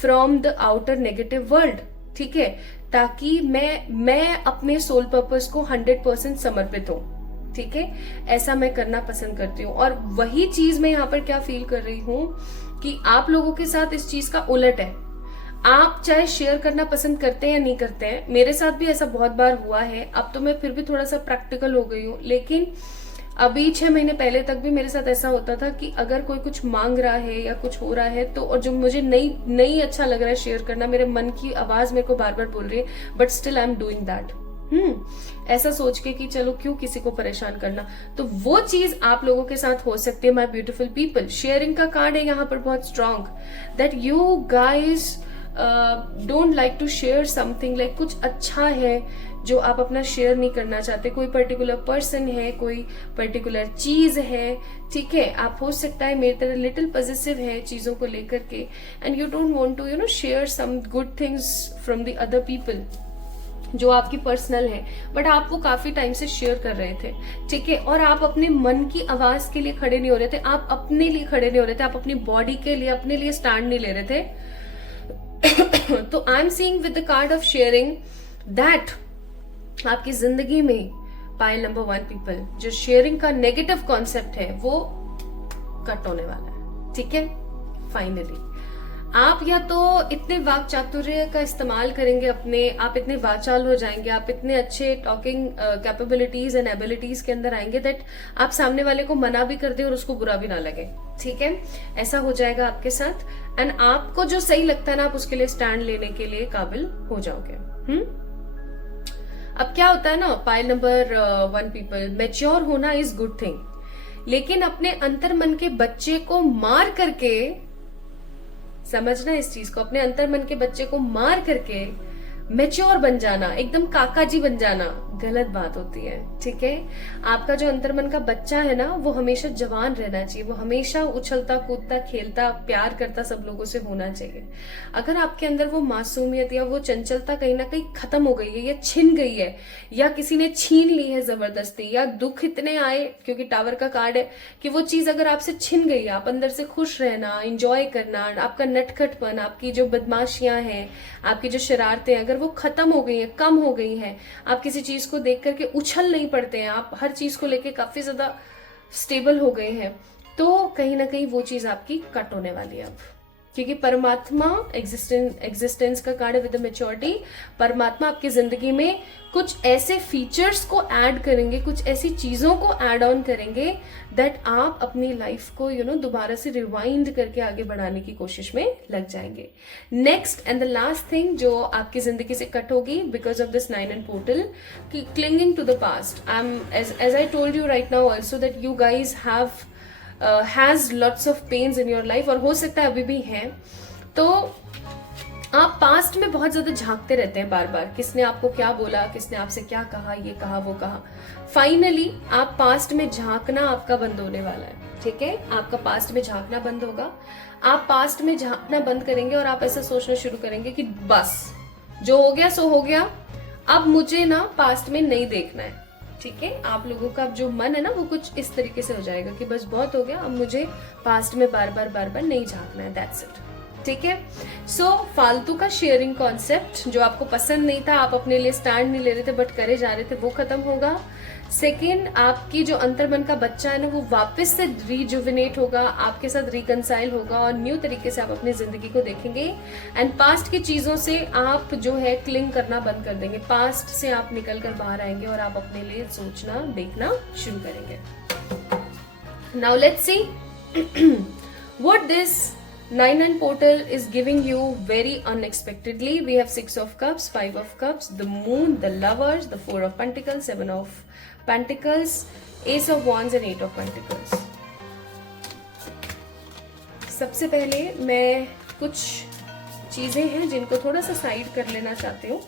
from the outer negative world, ठीक है, ताकि मैं अपने सोल पर्पस को 100% समर्पित हूँ, ठीक है, ऐसा मैं करना पसंद करती हूँ। और वही चीज मैं यहाँ पर क्या फील कर रही हूँ कि आप लोगों के साथ इस चीज का उलट है। आप चाहे शेयर करना पसंद करते हैं या नहीं करते हैं, मेरे साथ भी ऐसा बहुत बार हुआ है। अब तो मैं फिर भी थोड़ा सा प्रैक्टिकल हो गई हूँ, लेकिन अभी 6 महीने पहले तक भी मेरे साथ ऐसा होता था कि अगर कोई कुछ मांग रहा है या कुछ हो रहा है तो, और जो मुझे नहीं अच्छा लग रहा है शेयर करना, मेरे मन की आवाज मेरे को बार बार बोल रही है, but still I am doing that. ऐसा सोच के कि चलो क्यों किसी को परेशान करना। तो वो चीज आप लोगों के साथ हो सकती है माय ब्यूटीफुल पीपल। शेयरिंग का कार्ड है यहाँ पर बहुत strong, that you guys don't like to share something, like कुछ अच्छा है जो आप अपना शेयर नहीं करना चाहते, कोई पर्टिकुलर पर्सन है, कोई पर्टिकुलर चीज है, ठीक है। आप हो सकता है मेरी तरह लिटिल पॉजिटिव है चीजों को लेकर के, and you don't want to share some good things from the other people जो आपकी पर्सनल है, बट आप वो काफी टाइम से शेयर कर रहे थे, ठीक है। और आप अपने मन की आवाज के लिए खड़े नहीं हो रहे थे, आप अपने लिए खड़े नहीं हो रहे थे, आप अपनी बॉडी के लिए अपने लिए स्टैंड नहीं ले रहे थे। तो आई am seeing with the card of sharing that आपकी जिंदगी में पाइल नंबर 1 पीपल, जो शेयरिंग का नेगेटिव कॉन्सेप्ट है वो कट होने वाला है, ठीक है। फाइनली आप या तो इतने वाक चातुर्य का इस्तेमाल करेंगे अपने, आप इतने वाचाल हो जाएंगे, आप इतने अच्छे टॉकिंग कैपेबिलिटीज एंड एबिलिटीज के अंदर आएंगे दैट आप सामने वाले को मना भी कर दे और उसको बुरा भी ना लगे, ठीक है। ऐसा हो जाएगा आपके साथ, एंड आपको जो सही लगता है ना आप उसके लिए स्टैंड लेने के लिए काबिल हो जाओगे। अब क्या होता है ना, पाइल नंबर 1 पीपल, मैच्योर होना इज गुड थिंग, लेकिन अपने अंतर मन के बच्चे को मार करके, समझना इस चीज को, अपने अंतर मन के बच्चे को मार करके मैच्योर बन जाना, एकदम काका जी बन जाना गलत बात होती है, ठीक है। आपका जो अंतर मन का बच्चा है ना वो हमेशा जवान रहना चाहिए, वो हमेशा उछलता कूदता खेलता प्यार करता सब लोगों से होना चाहिए। अगर आपके अंदर वो मासूमियत या वो चंचलता कहीं ना कहीं खत्म हो गई है या छिन गई है या किसी ने छीन ली है जबरदस्ती, या दुख इतने आए, क्योंकि टावर का कार्ड है कि वो चीज अगर आपसे छिन गई, आप अंदर से खुश रहना, इंजॉय करना, आपका नटखटपन, आपकी जो बदमाशियां हैं, आपकी जो शरारतें अगर वो खत्म हो गई है, कम हो गई है, आप किसी चीज को देख करके उछल नहीं पड़ते हैं, आप हर चीज को लेके काफी ज्यादा स्टेबल हो गए हैं, तो कहीं ना कहीं वो चीज आपकी कट होने वाली है अब। क्योंकि परमात्मा एग्जिस्टेंस का कार्ड है विद मैच्योरिटी। परमात्मा आपकी जिंदगी में कुछ ऐसे फीचर्स को ऐड करेंगे, कुछ ऐसी चीजों को ऐड ऑन करेंगे दैट आप अपनी लाइफ को दोबारा से रिवाइंड करके आगे बढ़ाने की कोशिश में लग जाएंगे। Next and the last thing जो आपकी जिंदगी से कट होगी because of this 9 and portal, कि clinging to the past. I am as I told you right now also that you guys have has lots of pains in your life, और हो सकता है अभी भी हैं। तो आप पास्ट में बहुत ज्यादा झांकते रहते हैं बार बार, किसने आपको क्या बोला, किसने आपसे क्या कहा, ये कहा वो कहा। फाइनली आप पास्ट में झांकना आपका बंद होने वाला है, ठीक है। आपका पास्ट में झांकना बंद होगा, आप पास्ट में झांकना बंद करेंगे और आप ऐसा सोचना शुरू करेंगे कि बस जो हो गया सो हो गया, अब मुझे ना पास्ट में नहीं देखना है, ठीक है। आप लोगों का जो मन है ना वो कुछ इस तरीके से हो जाएगा कि बस बहुत हो गया, अब मुझे पास्ट में बार बार नहीं झांकना है, दैट्स इट, ठीक है। सो फालतू का शेयरिंग कॉन्सेप्ट जो आपको पसंद नहीं था, आप अपने लिए स्टैंड नहीं ले रहे थे बट करे जा रहे थे, वो खत्म होगा। सेकेंड, आपकी जो अंतर्मन का बच्चा है ना वो वापस से रिजुविनेट होगा, आपके साथ रिकनसाइल होगा और न्यू तरीके से आप अपनी जिंदगी को देखेंगे। एंड पास्ट की चीजों से आप जो है क्लिंग करना बंद कर देंगे, पास्ट से आप निकल कर बाहर आएंगे और आप अपने लिए सोचना देखना शुरू करेंगे। Now let's see what this 9 and portal is giving you very unexpectedly. We have 6 of cups, 5 of cups, the moon, the lovers, the 4 of pentacles, 7 of pentacles, ace of wands and 8 of pentacles. सबसे पहले मैं कुछ चीजें हैं जिनको थोड़ा सा side कर लेना चाहती हूँ।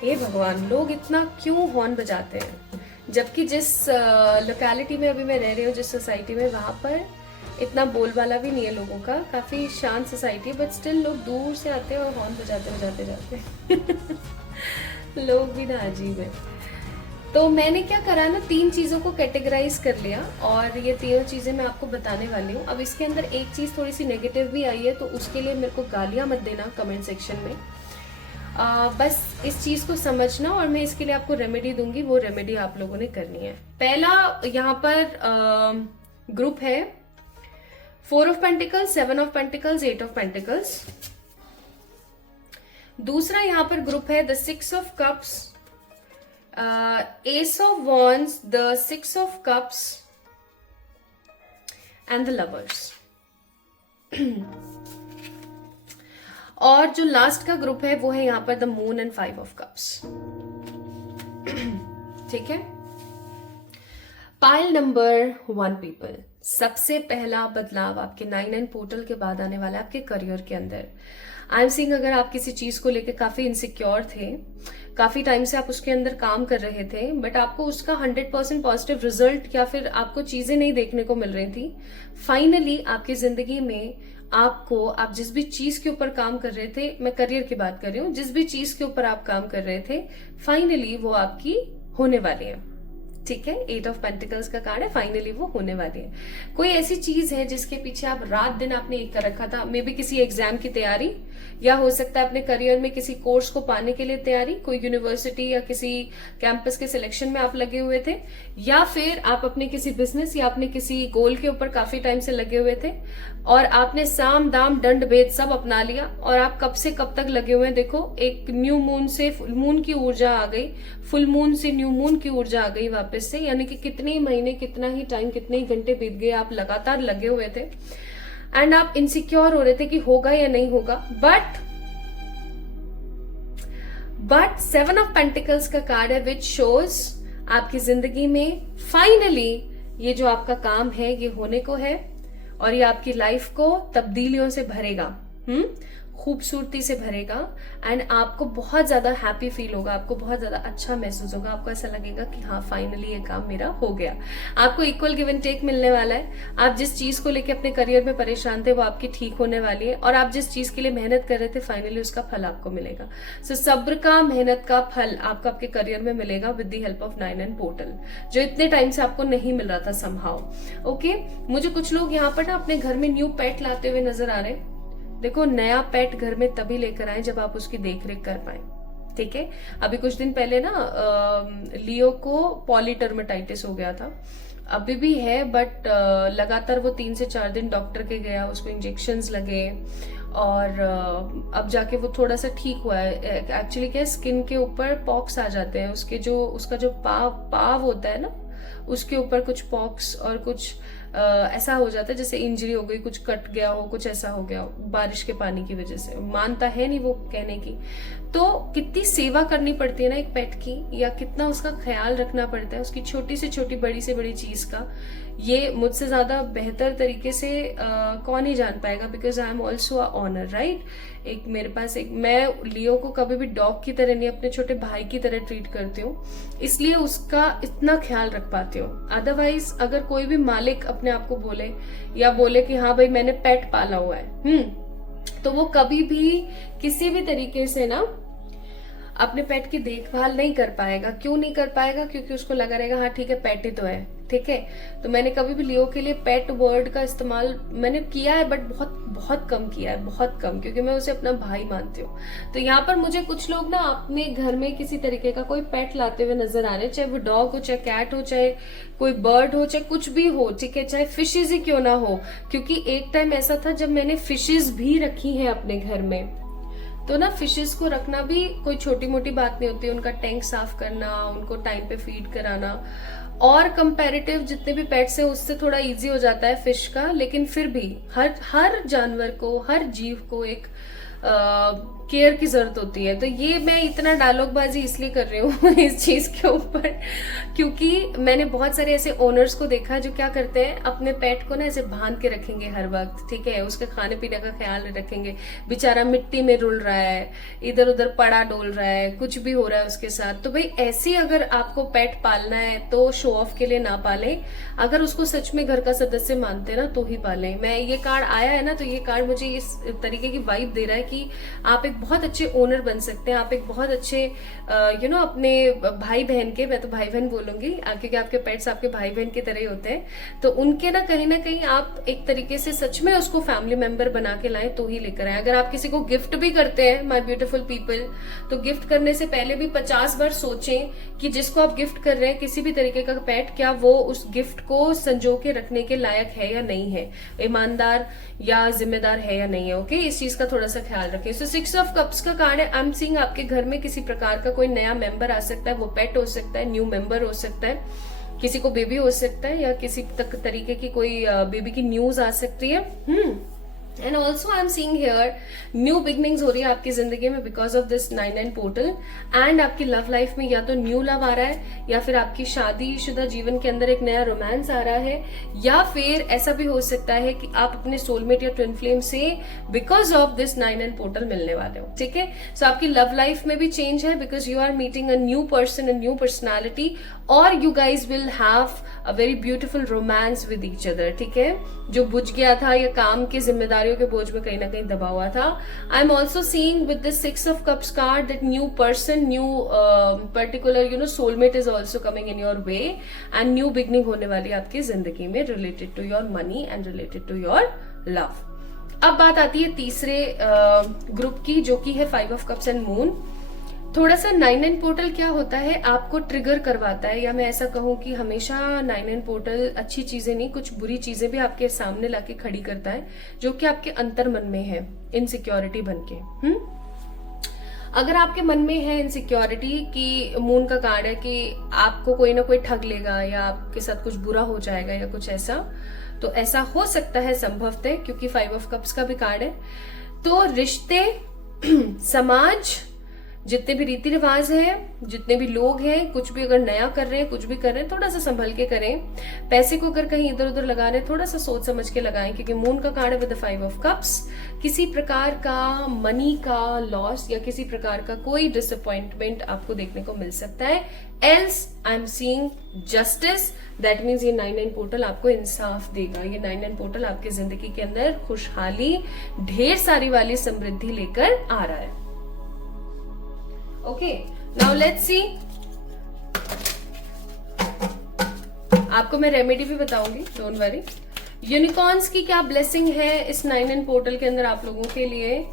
हे भगवान, लोग इतना क्यों हॉर्न बजाते हैं, जबकि जिस लोकेलिटी में अभी मैं रह रही हूँ, जिस सोसाइटी में, वहां पर इतना बोलबाला भी नहीं है लोगों का, काफी शांत सोसाइटी है, बट स्टिल लोग दूर से आते हैं और हॉर्न बजाते जाते हैं। लोग भी ना अजीब है। तो मैंने क्या करा ना, 3 चीजों को कैटेगराइज कर लिया और ये 3 चीजें मैं आपको बताने वाली हूँ। अब इसके अंदर एक चीज थोड़ी सी नेगेटिव भी आई है, तो उसके लिए मेरे को गालियां मत देना कमेंट सेक्शन में। बस इस चीज को समझना और मैं इसके लिए आपको रेमेडी दूंगी, वो रेमेडी आप लोगों ने करनी है। पहला यहाँ पर ग्रुप है 4 of Pentacles, 7 of Pentacles, 8 of Pentacles. दूसरा यहाँ पर ग्रुप है the 6 of Cups, Ace of Wands, the 6 of Cups and the Lovers. और जो लास्ट का ग्रुप है वो है यहाँ पर the moon and 5 of cups. ठीक है, पाइल नंबर 1 पीपल, सबसे पहला बदलाव आपके 9 पोर्टल के बाद आने वाला है आपके करियर के अंदर। आई एम सीइंग अगर आप किसी चीज को लेकर काफी इनसिक्योर थे, काफी टाइम से आप उसके अंदर काम कर रहे थे, बट आपको उसका 100% पॉजिटिव रिजल्ट या फिर आपको चीजें नहीं देखने को मिल रही थी, फाइनली आपकी जिंदगी में आपको, आप जिस भी चीज के ऊपर काम कर रहे थे, मैं करियर की बात कर रही हूँ, जिस भी चीज के ऊपर आप काम कर रहे थे, फाइनली वो आपकी होने वाली है। ठीक है, 8 ऑफ पेंटिकल्स का कार्ड है, फाइनली वो होने वाली है। कोई ऐसी चीज है जिसके पीछे आप रात दिन आपने एक कर रखा था, मे बी किसी एग्जाम की तैयारी, या हो सकता है अपने करियर में किसी कोर्स को पाने के लिए तैयारी, कोई यूनिवर्सिटी या किसी कैंपस के सिलेक्शन में आप लगे हुए थे, या फिर आप अपने किसी बिजनेस या अपने किसी गोल के ऊपर काफी टाइम से लगे हुए थे और आपने साम दाम दंड भेद सब अपना लिया और आप कब से कब तक लगे हुए हैं। देखो, एक न्यू मून से फुल मून की ऊर्जा आ गई, फुल मून से न्यू मून की ऊर्जा आ गई वापस से, यानी कि कितने ही महीने, कितना ही टाइम, कितने ही घंटे बीत गए, आप लगातार लगे हुए थे एंड आप इनसिक्योर हो रहे थे कि होगा या नहीं होगा। बट 7 ऑफ पेंटिकल्स का कार्ड है विच शोज आपकी जिंदगी में फाइनली ये जो आपका काम है ये होने को है और ये आपकी लाइफ को तब्दीलियों से भरेगा, खूबसूरती से भरेगा एंड आपको बहुत ज्यादा हैप्पी फील होगा, आपको बहुत ज्यादा अच्छा महसूस होगा, आपको ऐसा लगेगा कि हाँ फाइनली ये काम मेरा हो गया। आपको इक्वल गिव एंड टेक मिलने वाला है। आप जिस चीज को लेके अपने करियर में परेशान थे वो आपकी ठीक होने वाली है और आप जिस चीज के लिए मेहनत कर रहे थे फाइनली उसका फल आपको मिलेगा। सो सब्र का, मेहनत का फल आपको आपके करियर में मिलेगा with the help of 9 portal, जो इतने टाइम से आपको नहीं मिल रहा था समहाउ। ओके, मुझे कुछ लोग यहाँ पर ना अपने घर में न्यू पेट लाते हुए नजर आ रहे हैं। देखो, नया पेट घर में तभी लेकर आए जब आप उसकी देखरेख कर पाए। ठीक है, अभी कुछ दिन पहले ना लियो को पॉलीटर्मेटाइटिस हो गया था, अभी भी है, बट लगातार वो 3 से 4 दिन डॉक्टर के गया, उसको इंजेक्शंस लगे और अब जाके वो थोड़ा सा ठीक हुआ है। एक्चुअली क्या है, स्किन के ऊपर पॉक्स आ जाते हैं, उसका जो पाव होता है ना, उसके ऊपर कुछ पॉक्स और कुछ ऐसा हो जाता है जैसे इंजरी हो गई, कुछ कट गया हो, कुछ ऐसा हो गया हो बारिश के पानी की वजह से। मानता है नहीं वो कहने की। तो कितनी सेवा करनी पड़ती है ना एक पेट की, या कितना उसका ख्याल रखना पड़ता है, उसकी छोटी से छोटी, बड़ी से बड़ी चीज का। ये मुझसे ज्यादा बेहतर तरीके से कौन ही जान पाएगा, because I am also a honour, right. एक मेरे पास मैं लियो को कभी भी डॉग की तरह नहीं, अपने छोटे भाई की तरह ट्रीट करती हूँ, इसलिए उसका इतना ख्याल रख पाती हूँ। अदरवाइज अगर कोई भी मालिक अपने आप को बोले या बोले कि हाँ भाई मैंने पेट पाला हुआ है, तो वो कभी भी किसी भी तरीके से ना अपने पेट की देखभाल नहीं कर पाएगा। क्यों नहीं कर पाएगा? क्योंकि उसको लगा रहेगा हाँ ठीक है पेट ही तो है। ठीक है, तो मैंने कभी भी लियो के लिए पेट वर्ड का इस्तेमाल मैंने किया है, बट बहुत बहुत कम किया है, बहुत कम, क्योंकि मैं उसे अपना भाई मानती हूँ। तो यहाँ पर मुझे कुछ लोग ना अपने घर में किसी तरीके का कोई पेट लाते हुए नजर आ रहे हैं, चाहे वो डॉग हो, चाहे कैट हो, चाहे कोई बर्ड हो, चाहे कुछ भी हो, ठीक है, चाहे फिशेज ही क्यों ना हो। क्योंकि एक टाइम ऐसा था जब मैंने फिशेज भी रखी है अपने घर में। तो ना फिशेस को रखना भी कोई छोटी मोटी बात नहीं होती, उनका टैंक साफ करना, उनको टाइम पे फीड कराना, और कंपैरेटिव जितने भी पेट्स हैं उससे थोड़ा इजी हो जाता है फिश का। लेकिन फिर भी हर जानवर को, हर जीव को एक केयर की जरूरत होती है। तो ये मैं इतना डायलॉगबाजी इसलिए कर रही हूँ इस चीज के ऊपर, क्योंकि मैंने बहुत सारे ऐसे ओनर्स को देखा जो क्या करते हैं, अपने पेट को ना ऐसे बांध के रखेंगे हर वक्त, ठीक है, उसके खाने पीने का ख्याल रखेंगे, बेचारा मिट्टी में रुल रहा है, इधर उधर पड़ा डोल रहा है, कुछ भी हो रहा है उसके साथ। तो भाई ऐसी अगर आपको पेट पालना है तो शो ऑफ के लिए ना पालें, अगर उसको सच में घर का सदस्य मानते हैं ना तो ही पालें। मैं ये कार्ड आया है ना, तो ये कार्ड मुझे इस तरीके की वाइब दे रहा है कि आप एक बहुत अच्छे ओनर बन सकते हैं, आप एक बहुत अच्छे अपने भाई बहन के, मैं तो भाई बहन बोलूंगी क्योंकि आपके पेट्स आपके भाई बहन की तरह ही होते हैं, तो उनके ना कहीं आप एक तरीके से सच में उसको फैमिली मेंबर बना के लाएं तो ही लेकर आए। अगर आप किसी को गिफ्ट भी करते हैं माय ब्यूटीफुल पीपल, तो गिफ्ट करने से पहले भी 50 बार सोचें कि जिसको आप गिफ्ट कर रहे हैं किसी भी तरीके का पेट, क्या वो उस गिफ्ट को संजो के रखने के लायक है या नहीं है, ईमानदार या जिम्मेदार है या नहीं है। ओके, इस चीज का थोड़ा सा ख्याल रखें। सो 6 ऑफ कप्स का कार्ड है, आई एम सीइंग आपके घर में किसी प्रकार का कोई नया मेंबर आ सकता है, वो पेट हो सकता है, न्यू मेंबर हो सकता है, किसी को बेबी हो सकता है, या किसी तरीके की कोई बेबी की न्यूज आ सकती है। And also I am seeing here new beginnings हो रही है आपकी जिंदगी में because of this 9-9 portal. And आपकी लव लाइफ में या तो न्यू लव आ रहा है, या फिर आपकी शादीशुदा जीवन के अंदर एक नया रोमांस आ रहा है, या फिर ऐसा भी हो सकता है कि आप अपने सोलमेट या ट्विन फ्लेम से बिकॉज ऑफ दिस 9-9 पोर्टल मिलने वाले हो। ठीक है, सो आपकी लव लाइफ में भी चेंज है because you are meeting a new person, a new personality, और you guys will have a very beautiful romance with each other. ठीक है, जो बुझ गया था या काम की जिम्मेदारियों के बोझ में कहीं ना कहीं दबा हुआ था। I am also seeing with this 6 of Cups card that new person, new particular soulmate is also coming in your way, and new beginning होने वाली आपकी जिंदगी में related to your money and related to your love. अब बात आती है तीसरे ग्रुप की, जो कि है 5 of Cups एंड मून। थोड़ा सा 9-9 पोर्टल क्या होता है, आपको ट्रिगर करवाता है, या मैं ऐसा कहूं कि हमेशा 9-9 पोर्टल अच्छी चीजें नहीं, कुछ बुरी चीजें भी आपके सामने लाके खड़ी करता है, जो कि आपके अंतर मन में है इनसिक्योरिटी बन के। अगर आपके मन में है इनसिक्योरिटी कि मून का कार्ड है कि आपको कोई ना कोई ठग लेगा या आपके साथ कुछ बुरा हो जाएगा या कुछ ऐसा, तो ऐसा हो सकता है संभवतः, क्योंकि 5 of Cups का भी कार्ड है। तो रिश्ते, समाज, जितने भी रीति रिवाज हैं, जितने भी लोग हैं, कुछ भी अगर नया कर रहे हैं, कुछ भी कर रहे हैं, थोड़ा सा संभल के करें। पैसे को अगर कहीं इधर उधर लगा रहे हैं, थोड़ा सा सोच समझ के लगाएं, क्योंकि मून का कार्ड है विद द 5 of Cups। किसी प्रकार का मनी का लॉस या किसी प्रकार का कोई डिसअपॉइंटमेंट आपको देखने को मिल सकता है। Else I am seeing justice, that means ये 9-9 पोर्टल आपको इंसाफ देगा। ये 9-9 पोर्टल आपकी जिंदगी के अंदर खुशहाली, ढेर सारी वाली समृद्धि लेकर आ रहा है। Okay, now let's see. आपको मैं रेमेडी भी बताऊंगी, डोंट वरी। यूनिकॉर्न्स की क्या ब्लेसिंग है इस 9-9 पोर्टल के अंदर आप लोगों के लिए।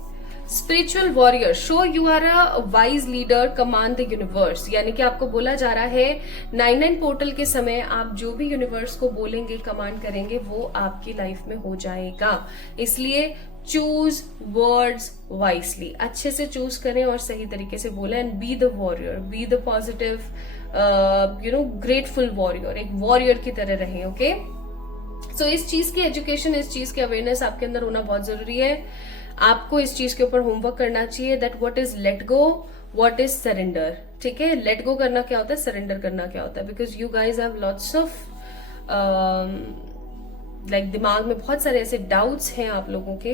Spiritual warrior, show you are a wise leader, command the universe. यानी कि आपको बोला जा रहा है 9-9 पोर्टल के समय आप जो भी यूनिवर्स को बोलेंगे, कमांड करेंगे, वो आपकी लाइफ में हो जाएगा। इसलिए चूज वर्ड्स वाइसली, अच्छे से चूज करें और सही तरीके से बोलें। And be the warrior, be the positive grateful warrior, एक वॉरियर की तरह रहें। ओके, सो इस चीज की एजुकेशन, इस चीज की अवेयरनेस आपके अंदर होना बहुत जरूरी है। आपको इस चीज के ऊपर होमवर्क करना चाहिए, that what is let go, what is surrender. ठीक है, लेट गो करना क्या होता है, सरेंडर करना क्या होता है, because you guys have lots of like दिमाग में बहुत सारे ऐसे डाउट्स हैं आप लोगों के,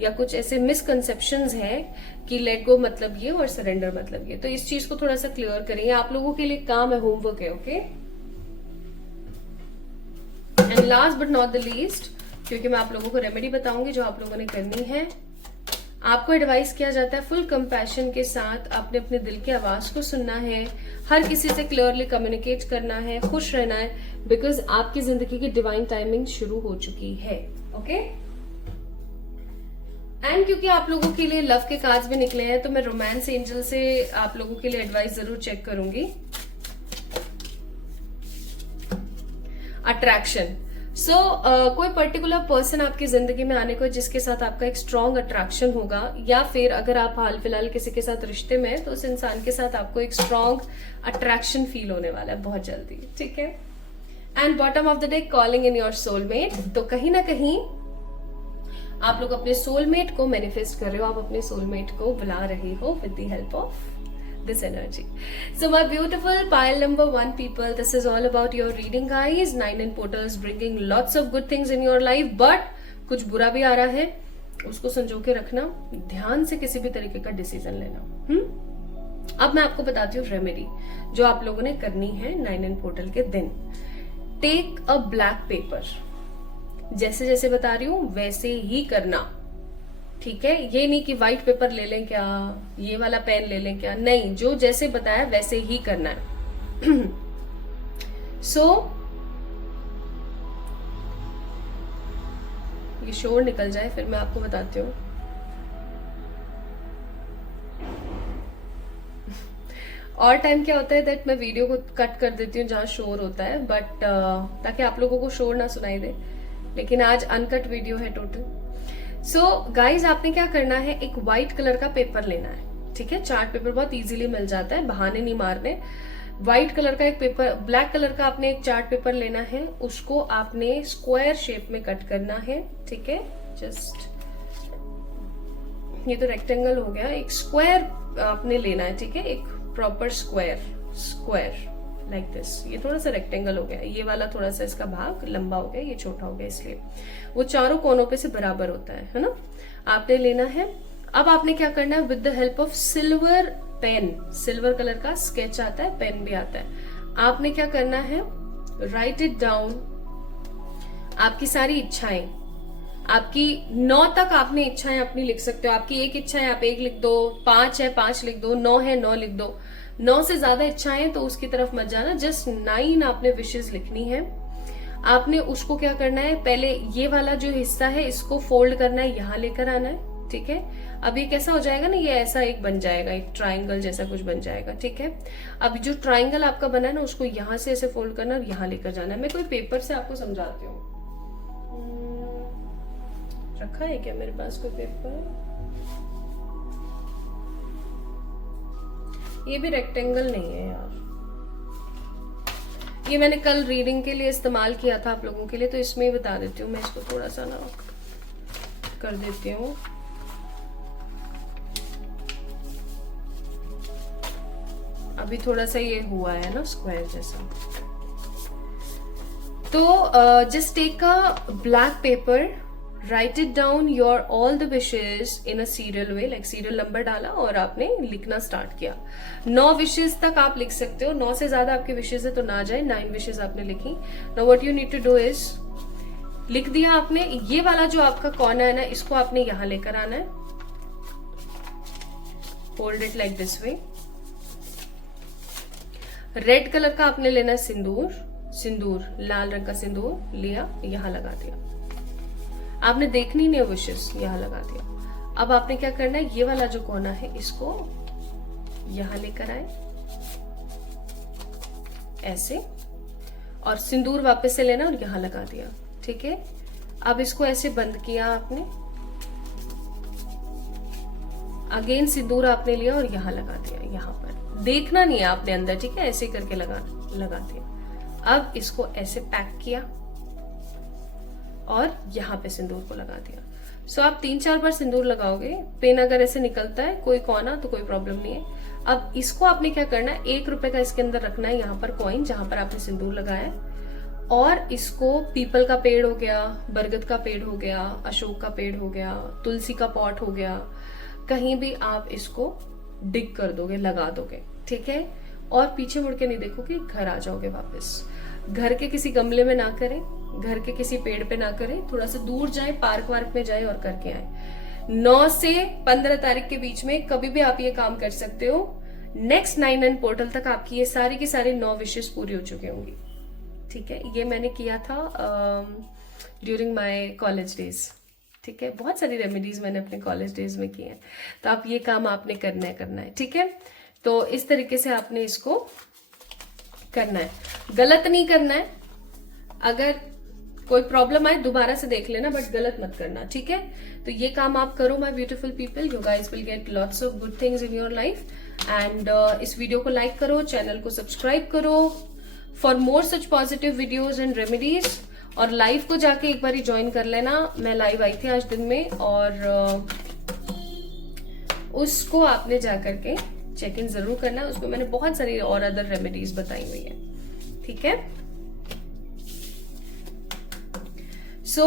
या कुछ ऐसे मिसकंसेप्शंस हैं कि लेट गो मतलब ये और सरेंडर मतलब ये। तो इस चीज को थोड़ा सा क्लियर करेंगे, आप लोगों के लिए काम है, होमवर्क है। Okay, and last but not the least, क्योंकि मैं आप लोगों को रेमेडी बताऊंगी जो आप लोगों ने करनी है। आपको एडवाइस किया जाता है फुल कंपैशन के साथ आपने अपने दिल की आवाज को सुनना है, हर किसी से क्लियरली कम्युनिकेट करना है, खुश रहना है, बिकॉज आपकी जिंदगी की डिवाइन टाइमिंग शुरू हो चुकी है। ओके, एंड क्योंकि आप लोगों के लिए लव के कार्ड्स भी निकले हैं, तो मैं रोमांस एंजल से आप लोगों के लिए एडवाइस जरूर चेक करूंगी। अट्रैक्शन, सो कोई पर्टिकुलर पर्सन आपकी जिंदगी में आने को जिसके साथ आपका एक स्ट्रॉन्ग अट्रैक्शन होगा, या फिर अगर आप हाल फिलहाल किसी के साथ रिश्ते में हैं तो उस इंसान के साथ आपको एक स्ट्रॉन्ग अट्रैक्शन फील होने वाला है बहुत जल्दी। ठीक है, and bottom of the day, calling in your soulmate. तो कहीं ना कहीं आप लोग अपने सोलमेट को मैनिफेस्ट कर रहे हो, आप अपने सोलमेट को बुला रहे हो with the help of this energy. So my beautiful pile number 1 people, this is all about your reading guys. 9-9 portals bringing lots of good things in your life, but कुछ बुरा भी आ रहा है, उसको संजो के रखना, ध्यान से किसी भी तरीके का डिसीजन लेना। अब मैं आपको बताती हूँ रेमेडी जो आप लोगों ने करनी है 9-9 पोर्टल के दिन। टेक अ ब्लैक पेपर, जैसे जैसे बता रही हूँ वैसे ही करना। ठीक है, ये नहीं कि व्हाइट पेपर ले लें क्या, ये वाला पेन ले लें क्या, नहीं, जो जैसे बताया वैसे ही करना है। सो ये शोर निकल जाए फिर मैं आपको बताती हूँ। और टाइम क्या होता है दैट मैं वीडियो को कट कर देती हूँ जहां शोर होता है, बट ताकि आप लोगों को शोर ना सुनाई दे, लेकिन आज अनकट वीडियो है टोटल। सो गाइज, आपने क्या करना है, एक व्हाइट कलर का पेपर लेना है। ठीक है, चार्ट पेपर बहुत इजीली मिल जाता है, बहाने नहीं मारने। व्हाइट कलर का एक पेपर, ब्लैक कलर का आपने एक चार्ट पेपर लेना है, उसको आपने स्क्वायर शेप में कट करना है। ठीक है, जस्ट ये तो रेक्टेंगल हो गया, एक स्क्वायर आपने लेना है, ठीक है, एक प्रॉपर स्क्वायर लाइक दिस। ये थोड़ा सा रेक्टेंगल हो गया, ये वाला थोड़ा सा इसका भाग लंबा हो गया, ये छोटा हो गया, इसलिए वो चारों कोनों पे से बराबर होता है ना। आपने लेना है। अब आपने क्या करना है, with the help of silver pen, silver colour का स्केच आता है, पेन भी आता है, आपने क्या करना है, राइट इट डाउन, आपकी सारी इच्छाएं, आपकी 9 तक आपने इच्छाएं अपनी लिख सकते हो। आपकी एक इच्छा है आप 1 लिख दो, 5 है 5 लिख दो, 9 है 9 लिख दो। 9 से ज्यादा इच्छाएं तो उसकी तरफ मत जाना, जस्ट 9 आपने विशेष लिखनी है। आपने उसको क्या करना है, पहले ये वाला जो हिस्सा है इसको फोल्ड करना है, यहां लेकर आना है, ठीक है। अब ये कैसा हो जाएगा ना, ये ऐसा एक बन जाएगा, एक ट्राइंगल जैसा कुछ बन जाएगा, ठीक है। अब जो ट्राइंगल आपका बना है ना, उसको यहां से ऐसे फोल्ड करना और यहां लेकर जाना है। मैं कोई पेपर से आपको समझाती हूँ। रखा है क्या मेरे पास कोई पेपर? ये भी रेक्टेंगल नहीं है यार, ये मैंने कल रीडिंग के लिए इस्तेमाल किया था आप लोगों के लिए, तो इसमें ही बता देती हूँ। मैं इसको थोड़ा सा ना कर देती हूँ। अभी थोड़ा सा ये हुआ है ना स्क्वायर जैसा। तो just take a black paper, write it down your all the wishes in a serial way, like serial number डाला और आपने लिखना स्टार्ट किया। 9 विशेज तक आप लिख सकते हो, 9 से ज्यादा आपकी विशेज है तो ना जाए। 9 विशेज आपने लिखी। Now what you need to do is, लिख दिया आपने, ये वाला जो आपका कोना है ना, इसको आपने यहां लेकर आना है, hold it like this way. Red colour का आपने लेना है सिंदूर, सिंदूर लाल रंग का सिंदूर लिया, यहां लगा दिया। आपने देखनी नहीं विशेष, यहां लगा दिया। अब आपने क्या करना है, ये वाला जो कोना है इसको यहां लेकर आए ऐसे, और सिंदूर वापस से लेना और यहां लगा दिया, ठीक है। अब इसको ऐसे बंद किया आपने, अगेन सिंदूर आपने लिया और यहां लगा दिया, यहां पर देखना नहीं है आपने अंदर, ठीक है, ऐसे करके लगा दिया। अब इसको ऐसे पैक किया और यहाँ पे सिंदूर को लगा दिया। सो आप 3-4 बार सिंदूर लगाओगे, पेन अगर ऐसे निकलता है कोई कोना तो कोई प्रॉब्लम नहीं है। अब इसको आपने क्या करना है, 1 रुपए का इसके अंदर रखना है, यहाँ पर कॉइन जहां पर आपने सिंदूर लगाया, और इसको पीपल का पेड़ हो गया, बरगद का पेड़ हो गया, अशोक का पेड़ हो गया, तुलसी का पॉट हो गया, कहीं भी आप इसको डिग कर दोगे, लगा दोगे, ठीक है। और पीछे मुड़ के नहीं देखोगे, घर आ जाओगे वापस। घर के किसी गमले में ना करें, घर के किसी पेड़ पे ना करें, थोड़ा सा दूर जाए, पार्क वार्क में जाए और करके आए। 9 से 15 तारीख के बीच में कभी भी आप ये काम कर सकते हो। नेक्स्ट 9 पोर्टल तक आपकी ये सारी की सारी 9 विशेष पूरी हो चुकी होंगी, ठीक है। ये मैंने किया था ड्यूरिंग माय कॉलेज डेज, ठीक है। बहुत सारी रेमेडीज मैंने अपने कॉलेज डेज में की हैं, तो आप ये काम आपने करना है, ठीक है। तो इस तरीके से आपने इसको करना है, गलत नहीं करना है। अगर कोई प्रॉब्लम आए दोबारा से देख लेना, बट गलत मत करना, ठीक है। तो ये काम आप करो my beautiful people, you guys will get lots of good things in your life. And इस वीडियो को लाइक करो, चैनल को सब्सक्राइब करो for more such positive videos and remedies. और लाइव को जाके एक बार ज्वाइन कर लेना, मैं लाइव आई थी आज दिन में, और उसको आपने जाकर के चेक इन जरूर करना। उसमें मैंने बहुत सारी और अदर रेमेडीज बताई हुई है, ठीक है।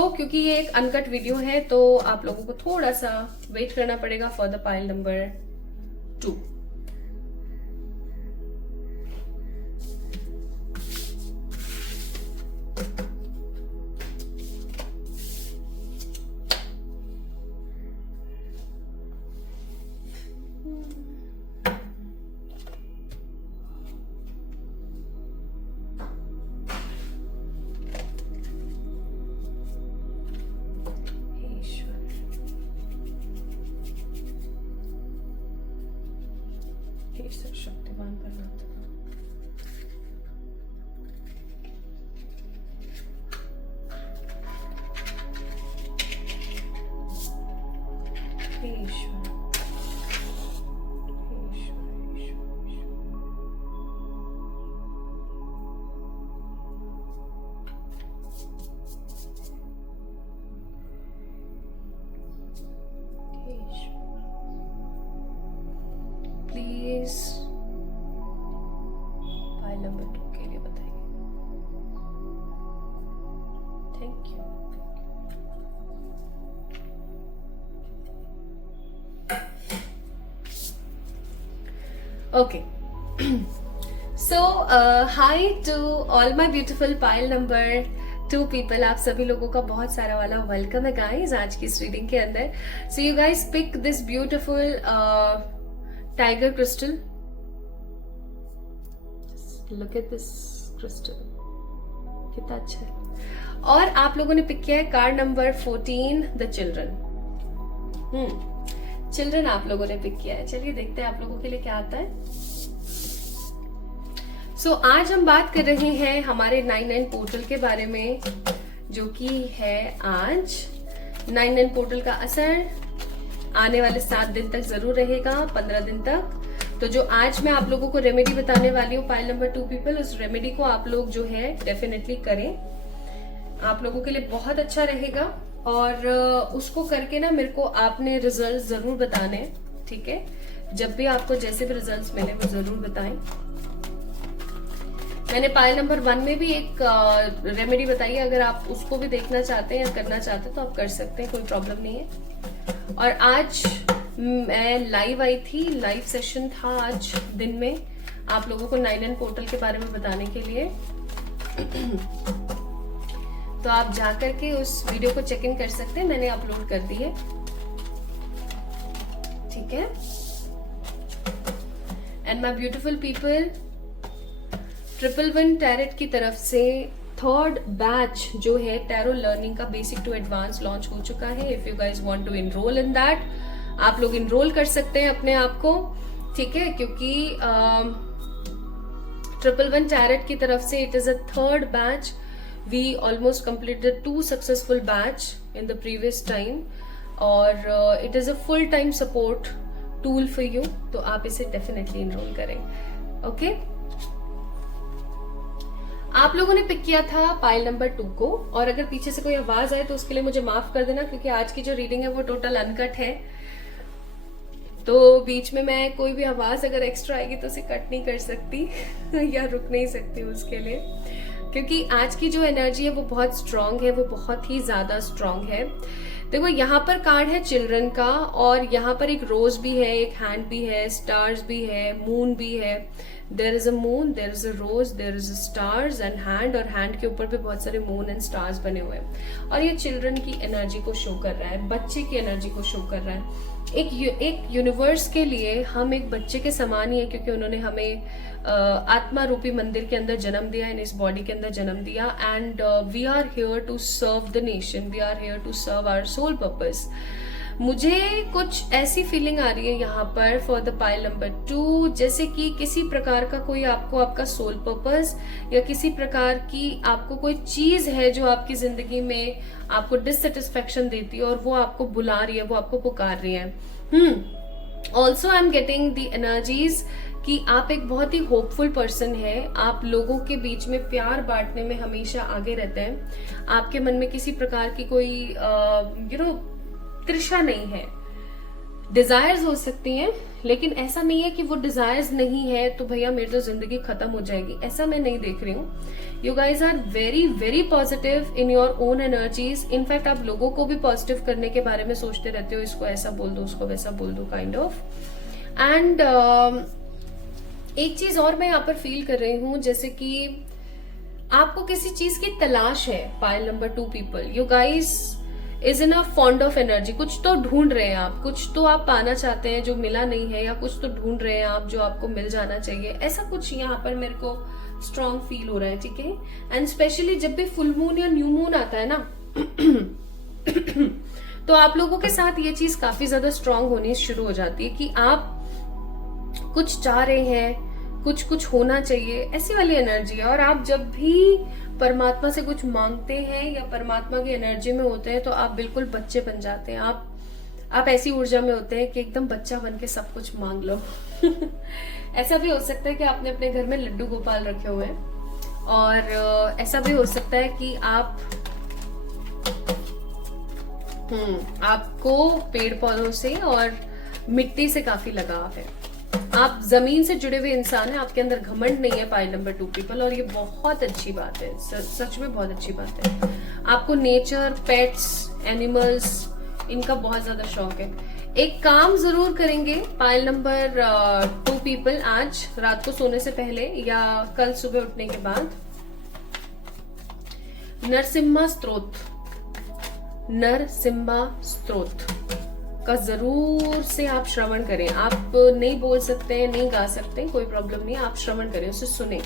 क्योंकि ये एक अनकट वीडियो है तो आप लोगों को थोड़ा सा वेट करना पड़ेगा फॉर द पाइल नंबर 2। शक्तिवान परमात्मा, ईश्वर, ईश्वर, okay, so hi to all my beautiful pile number 2 people. आप सभी लोगों का बहुत सारा वाला वेलकम है गाइज आज की इस रीडिंग के अंदर। So you guys pick this beautiful tiger crystal. Look at this crystal, कितना अच्छा है। और आप लोगों ने पिक किया है card number 14, the children. Children आप लोगों ने पिक किया है। चलिए देखते हैं आप लोगों के लिए क्या आता है। सो आज हम बात कर रहे हैं हमारे 9/9 पोर्टल के बारे में, जो कि है आज 9/9 पोर्टल का असर आने वाले 7 दिन तक जरूर रहेगा, 15 दिन तक। तो जो आज मैं आप लोगों को रेमेडी बताने वाली हूँ पाइल नंबर 2 पीपल, उस रेमेडी को आप लोग जो है डेफिनेटली करें, आप लोगों के लिए बहुत अच्छा रहेगा। और उसको करके ना मेरे को आपने रिजल्ट जरूर बताने, ठीक है? जब भी आपको जैसे भी रिजल्ट्स मिले वो जरूर बताएं। मैंने पाइल नंबर 1 में भी एक रेमेडी बताई है, अगर आप उसको भी देखना चाहते हैं या करना चाहते हैं तो आप कर सकते हैं, कोई प्रॉब्लम नहीं है। और आज मैं लाइव आई थी, लाइव सेशन था आज दिन में आप लोगों को 9/9 पोर्टल के बारे में बताने के लिए। तो आप जाकर के उस वीडियो को चेक इन कर सकते हैं, मैंने अपलोड कर दी है, ठीक है? And my beautiful people, 111 tarot की तरफ से 3rd बैच जो है टैरो लर्निंग का बेसिक टू एडवांस लॉन्च हो चुका है। If you guys want to enrol in that, आप लोग इनरोल कर सकते हैं अपने आप को, ठीक है? क्योंकि 111 टैरेट की तरफ से it is a 3rd batch. We almost completed 2 successful batch in the previous time, और it is a full time support tool for you, तो आप इसे definitely enroll करें, okay? आप लोगों ने पिक किया था पाइल नंबर 2 को, और अगर पीछे से कोई आवाज आए तो उसके लिए मुझे माफ कर देना, क्योंकि आज की जो रीडिंग है वो टोटल अनकट है, तो बीच में मैं कोई भी आवाज अगर एक्स्ट्रा आएगी तो उसे कट नहीं कर सकती या रुक नहीं सकती उसके लिए, क्योंकि आज की जो एनर्जी है वो बहुत स्ट्रांग है, वो बहुत ही ज्यादा स्ट्रांग है। देखो यहाँ पर कार्ड है चिल्ड्रन का, और यहाँ पर एक रोज भी है, एक हैंड भी है, स्टार्स भी है, मून भी है। There is a moon, there is a rose, there is a stars and hand, और हैंड के ऊपर भी बहुत सारे मून एंड स्टार्स बने हुए हैं। और ये चिल्ड्रन की एनर्जी को शो कर रहा है, बच्चे की एनर्जी को शो कर रहा है। एक यूनिवर्स के लिए हम एक बच्चे के समान ही है, क्योंकि उन्होंने हमें आत्मा रूपी मंदिर के अंदर जन्म दिया, इन इस बॉडी के अंदर जन्म दिया, and we are here to serve the nation, we are here to serve our soul purpose. मुझे कुछ ऐसी फीलिंग आ रही है यहाँ पर फॉर द पाइल नंबर 2, जैसे कि किसी प्रकार का कोई आपको आपका सोल पर्पस या किसी प्रकार की आपको कोई चीज है जो आपकी जिंदगी में आपको डिससेटिस्फेक्शन देती है, और वो आपको बुला रही है, वो आपको पुकार रही है। Also I am getting the energies कि आप एक बहुत ही होपफुल पर्सन है, आप लोगों के बीच में प्यार बांटने में हमेशा आगे रहते हैं। आपके मन में किसी प्रकार की कोई तृषा नहीं है। डिजायर्स हो सकती हैं, लेकिन ऐसा नहीं है कि वो डिजायर्स नहीं है तो भैया मेरी तो जिंदगी खत्म हो जाएगी, ऐसा मैं नहीं देख रही हूँ। You guys are very very positive in your own energies. In fact आप लोगों को भी पॉजिटिव करने के बारे में सोचते रहते हो, इसको ऐसा बोल दो, उसको वैसा बोल दो, काइंड ऑफ। एंड एक चीज और मैं यहाँ पर फील कर रही हूँ, जैसे कि आपको किसी चीज की तलाश है pile number 2 people. You guys is in a fond of energy, कुछ तो ढूंढ रहे हैं आप, कुछ तो आप पाना चाहते हैं जो मिला नहीं है, या कुछ तो ढूंढ रहे हैं आप जो आपको मिल जाना चाहिए, ऐसा कुछ यहाँ पर मेरे को स्ट्रॉन्ग फील हो रहा है, ठीक है? एंड स्पेशली जब भी फुल मून या न्यू मून आता है ना तो आप लोगों के साथ ये चीज काफी ज्यादा स्ट्रॉन्ग होनी शुरू हो जाती है कि आप कुछ चाह रहे हैं, कुछ होना चाहिए, ऐसी वाली एनर्जी है। और आप जब भी परमात्मा से कुछ मांगते हैं या परमात्मा की एनर्जी में होते हैं तो आप बिल्कुल बच्चे बन जाते हैं। आप ऐसी ऊर्जा में होते हैं कि एकदम बच्चा बन के सब कुछ मांग लो ऐसा भी हो सकता है कि आपने अपने घर में लड्डू गोपाल रखे हुए हैं, और ऐसा भी हो सकता है कि आपको पेड़ पौधों से और मिट्टी से काफी लगाव है, आप जमीन से जुड़े हुए इंसान हैं, आपके अंदर घमंड नहीं है पाइल नंबर 2 पीपल, और ये बहुत अच्छी बात है, सच में बहुत अच्छी बात है। आपको नेचर, पेट्स, एनिमल्स, इनका बहुत ज्यादा शौक है। एक काम जरूर करेंगे पाइल नंबर 2 पीपल, आज रात को सोने से पहले या कल सुबह उठने के बाद नरसिम्हा स्तोत्र का जरूर से आप श्रवण करें। आप नहीं बोल सकते हैं, नहीं गा सकते, कोई प्रॉब्लम नहीं, आप श्रवण करें, उसे सुने।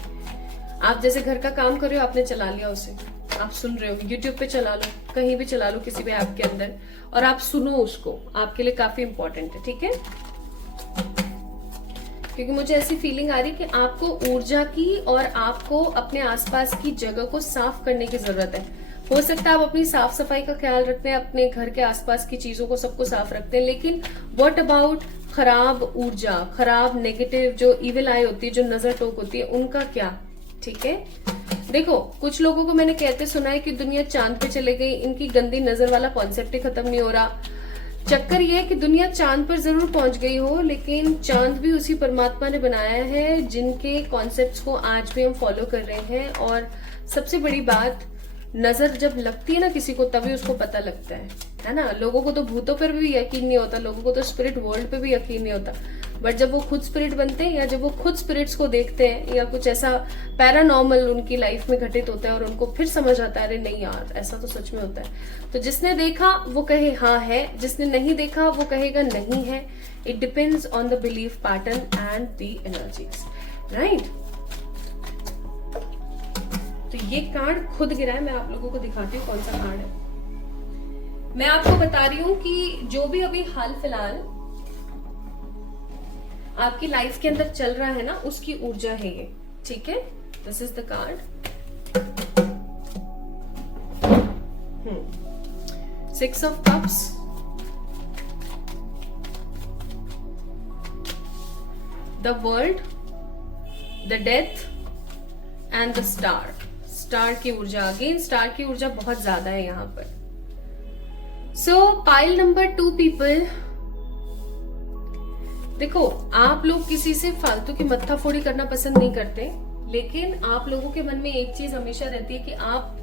आप जैसे घर का काम कर रहे हो, आपने चला लिया उसे, आप सुन रहे हो, YouTube पे चला लो, कहीं भी चला लो, किसी भी ऐप के अंदर, और आप सुनो उसको, आपके लिए काफी इंपॉर्टेंट है, ठीक है। क्योंकि मुझे ऐसी फीलिंग आ रही है कि आपको ऊर्जा की और आपको अपने आसपास की जगह को साफ करने की जरूरत है। हो सकता है आप अपनी साफ सफाई का ख्याल रखते हैं, अपने घर के आसपास की चीजों को सबको साफ रखते हैं, लेकिन व्हाट अबाउट खराब ऊर्जा, खराब नेगेटिव जो इविल आई होती है, जो नजर टोक होती है, उनका क्या, ठीक है। देखो, कुछ लोगों को मैंने कहते सुना है कि दुनिया चांद पे चले गई, इनकी गंदी नजर वाला कॉन्सेप्ट ही खत्म नहीं हो रहा। चक्कर ये है कि दुनिया चांद पर जरूर पहुंच गई हो, लेकिन चांद भी उसी परमात्मा ने बनाया है जिनके कॉन्सेप्ट्स को आज भी हम फॉलो कर रहे हैं। और सबसे बड़ी बात, नजर जब लगती है ना किसी को, तभी उसको पता लगता है ना। लोगों को तो भूतों पर भी यकीन नहीं होता, लोगों को तो स्पिरिट वर्ल्ड पे भी यकीन नहीं होता, बट जब वो खुद स्पिरिट बनते हैं या जब वो खुद स्पिरिट्स को देखते हैं या कुछ ऐसा पैरानॉर्मल उनकी लाइफ में घटित होता है और उनको फिर समझ आता है, अरे नहीं यार, ऐसा तो सच में होता है। तो जिसने देखा वो कहे हाँ है, जिसने नहीं देखा वो कहेगा नहीं है। It depends on the belief pattern and the energies, right. तो ये कार्ड खुद गिरा है, मैं आप लोगों को दिखाती हूँ कौन सा कार्ड है। मैं आपको बता रही हूँ कि जो भी अभी हाल फिलहाल आपकी लाइफ के अंदर चल रहा है ना, उसकी ऊर्जा है ये, ठीक है। This is the card. 6 of cups, the world, the death and the star. Star की ऊर्जा, अगेन स्टार की ऊर्जा बहुत ज्यादा है यहां पर। सो पाइल नंबर 2 पीपल, देखो, आप लोग किसी से फालतू की मत्थाफोड़ी करना पसंद नहीं करते, लेकिन आप लोगों के मन में एक चीज हमेशा रहती है कि आप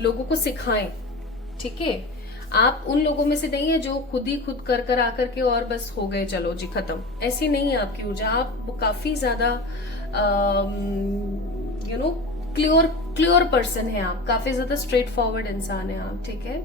लोगों को सिखाएं, ठीक है। आप उन लोगों में से नहीं है जो खुद ही खुद कर आकर के और बस हो गए, चलो जी खत्म, ऐसी नहीं है आपकी ऊर्जा। आप काफी ज्यादा क्लियर पर्सन है, आप काफी ज्यादा स्ट्रेट फॉरवर्ड इंसान है आप, ठीक है।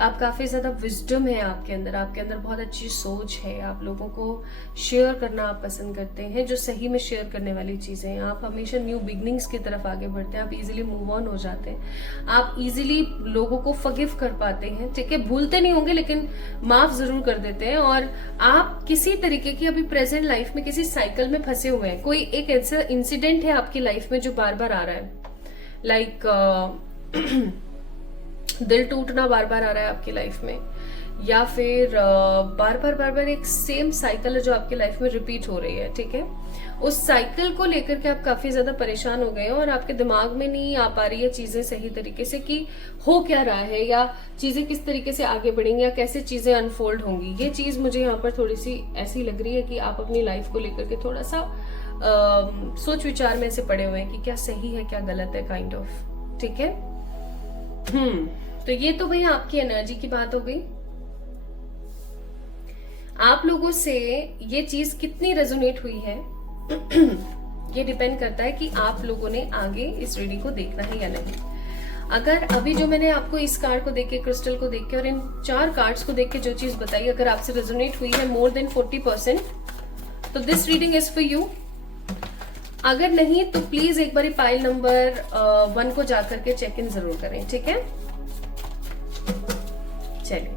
आप काफी ज्यादा विजडम है आपके अंदर बहुत अच्छी सोच है। आप लोगों को शेयर करना आप पसंद करते हैं, जो सही में शेयर करने वाली चीजें हैं। आप हमेशा न्यू बिगनिंग्स की तरफ आगे बढ़ते हैं, आप इजीली मूव ऑन हो जाते हैं, आप इजीली लोगों को फॉरगिव कर पाते हैं, ठीक है। भूलते नहीं होंगे लेकिन माफ जरूर कर देते हैं। और आप किसी तरीके की अभी प्रेजेंट लाइफ में किसी साइकिल में फंसे हुए हैं, कोई एक ऐसा इंसिडेंट है आपकी लाइफ में जो बार बार आ रहा है, लाइक दिल टूटना बार बार आ रहा है आपकी लाइफ में, या फिर बार बार एक सेम साइकिल है जो आपकी लाइफ में रिपीट हो रही है, ठीक है। उस साइकिल को लेकर के आप काफी ज्यादा परेशान हो गए हैं और आपके दिमाग में नहीं आ पा रही है चीजें सही तरीके से कि हो क्या रहा है, या चीजें किस तरीके से आगे बढ़ेंगी, या कैसे चीजें अनफोल्ड होंगी। ये चीज मुझे यहाँ पर थोड़ी सी ऐसी लग रही है कि आप अपनी लाइफ को लेकर के थोड़ा सा सोच विचार में से पड़े हुए हैं कि क्या सही है क्या गलत है, काइंड ऑफ, ठीक है। तो ये तो भाई आपकी एनर्जी की बात हो गई। आप लोगों से ये चीज कितनी रेजोनेट हुई है ये डिपेंड करता है कि आप लोगों ने आगे इस रीडिंग को देखना है या नहीं। अगर अभी जो मैंने आपको इस कार्ड को देख के, क्रिस्टल को देख के और इन 4 कार्ड्स को देख के जो चीज बताई, अगर आपसे रेजोनेट हुई है मोर देन 40%, तो this reading is for you. अगर नहीं तो प्लीज एक बार पाइल नंबर 1 को जाकर के चेक इन जरूर करें, ठीक है। चलिए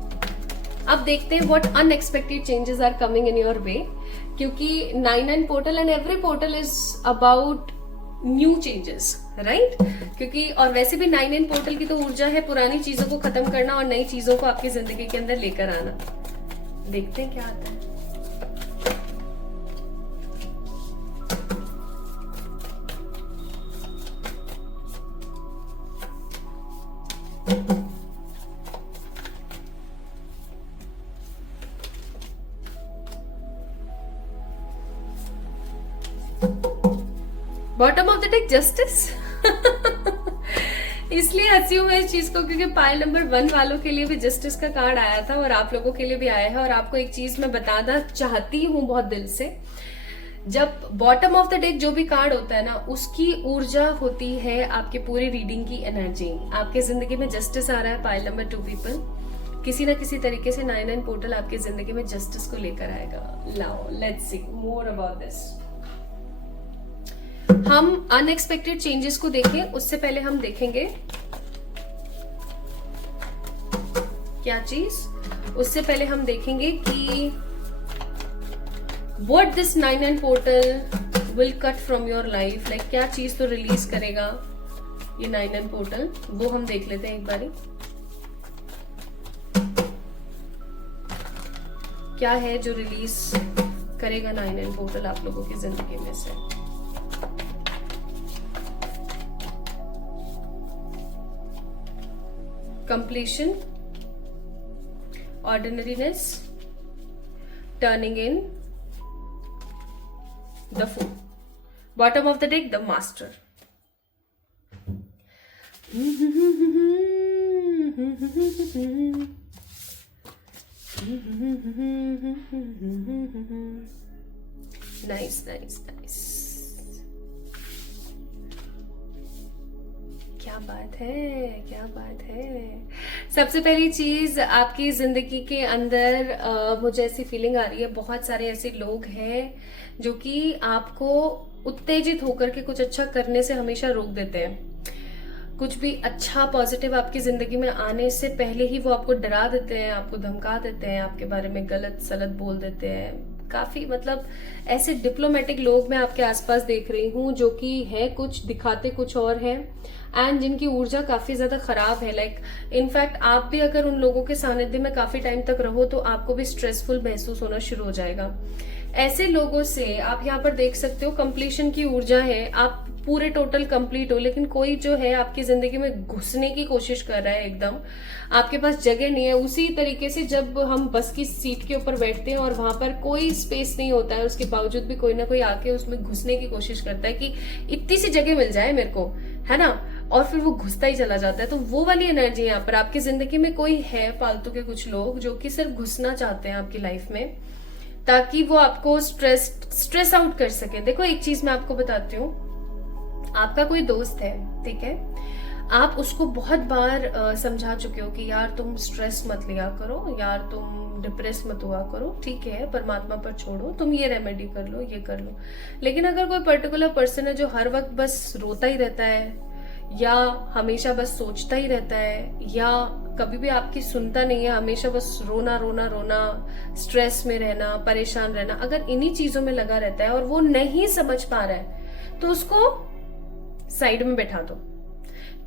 अब देखते हैं what unexpected changes are coming in your way, क्योंकि 9 portal and every portal is about new changes, right. क्योंकि और वैसे भी 9 पोर्टल की तो ऊर्जा है पुरानी चीजों को खत्म करना और नई चीजों को आपकी जिंदगी के अंदर लेकर आना। देखते हैं क्या आता है। Bottom of the deck justice इसलिए हंसी हूं मैं इस चीज को, क्योंकि पाइल नंबर 1 वालों के लिए भी जस्टिस का कार्ड आया था और आप लोगों के लिए भी आया है। और आपको एक चीज मैं बताना चाहती हूँ बहुत दिल से, जब बॉटम ऑफ द डेक जो भी कार्ड होता है ना, उसकी ऊर्जा होती है आपके पूरी रीडिंग की एनर्जी। आपके जिंदगी में जस्टिस आ रहा है, पाइल नंबर 2 पीपल, किसी ना किसी तरीके से 9 पोर्टल आपकी जिंदगी में जस्टिस को लेकर आएगा। लाओ let's see more about this. हम अनएक्सपेक्टेड चेंजेस को देखें उससे पहले हम देखेंगे क्या चीज, उससे पहले हम देखेंगे कि what this 9 portal will cut from your life, like क्या चीज तो रिलीज करेगा ये 9 पोर्टल, वो हम देख लेते हैं एक बारी। क्या है जो रिलीज करेगा 9 पोर्टल आप लोगों की जिंदगी में से। Completion, ordinariness, turning in, the Fool. Bottom of the deck, the Master. Nice, nice, nice. क्या बात है, क्या बात है। सबसे पहली चीज, आपकी जिंदगी के अंदर मुझे ऐसी फीलिंग आ रही है, बहुत सारे ऐसे लोग हैं जो कि आपको उत्तेजित होकर के कुछ अच्छा करने से हमेशा रोक देते हैं। कुछ भी अच्छा पॉजिटिव आपकी जिंदगी में आने से पहले ही वो आपको डरा देते हैं, आपको धमका देते हैं, आपके बारे में गलत सलत बोल देते हैं। काफी मतलब ऐसे डिप्लोमेटिक लोग मैं आपके आसपास देख रही हूँ जो कि है कुछ, दिखाते कुछ और है, एंड जिनकी ऊर्जा काफी ज्यादा खराब है। लाइक इनफैक्ट आप भी अगर उन लोगों के सानिध्य में काफी टाइम तक रहो तो आपको भी स्ट्रेसफुल महसूस होना शुरू हो जाएगा। ऐसे लोगों से आप यहाँ पर देख सकते हो कंप्लीशन की ऊर्जा है, आप पूरे टोटल कंप्लीट हो, लेकिन कोई जो है आपकी जिंदगी में घुसने की कोशिश कर रहा है, एकदम आपके पास जगह नहीं है। उसी तरीके से जब हम बस की सीट के ऊपर बैठते हैं और वहां पर कोई स्पेस नहीं होता है, उसके बावजूद भी कोई ना कोई आके उसमें घुसने की कोशिश करता है कि इतनी सी जगह मिल जाए मेरे को, है ना, और फिर वो घुसता ही चला जाता है। तो वो वाली एनर्जी यहाँ पर आपकी जिंदगी में कोई है, फालतू के कुछ लोग जो कि सिर्फ घुसना चाहते हैं आपकी लाइफ में ताकि वो आपको स्ट्रेस आउट कर सके। देखो एक चीज मैं आपको बताती हूँ, आपका कोई दोस्त है, ठीक है, आप उसको बहुत बार समझा चुके हो कि यार तुम स्ट्रेस मत लिया करो, यार तुम डिप्रेस मत हुआ करो, ठीक है, परमात्मा पर छोड़ो, तुम ये रेमेडी कर लो, ये कर लो। लेकिन अगर कोई पर्टिकुलर पर्सन है जो हर वक्त बस रोता ही रहता है या हमेशा बस सोचता ही रहता है या कभी भी आपकी सुनता नहीं है, हमेशा बस रोना रोना रोना, स्ट्रेस में रहना, परेशान रहना, अगर इन्हीं चीजों में लगा रहता है और वो नहीं समझ पा रहा है तो उसको साइड में बैठा दो।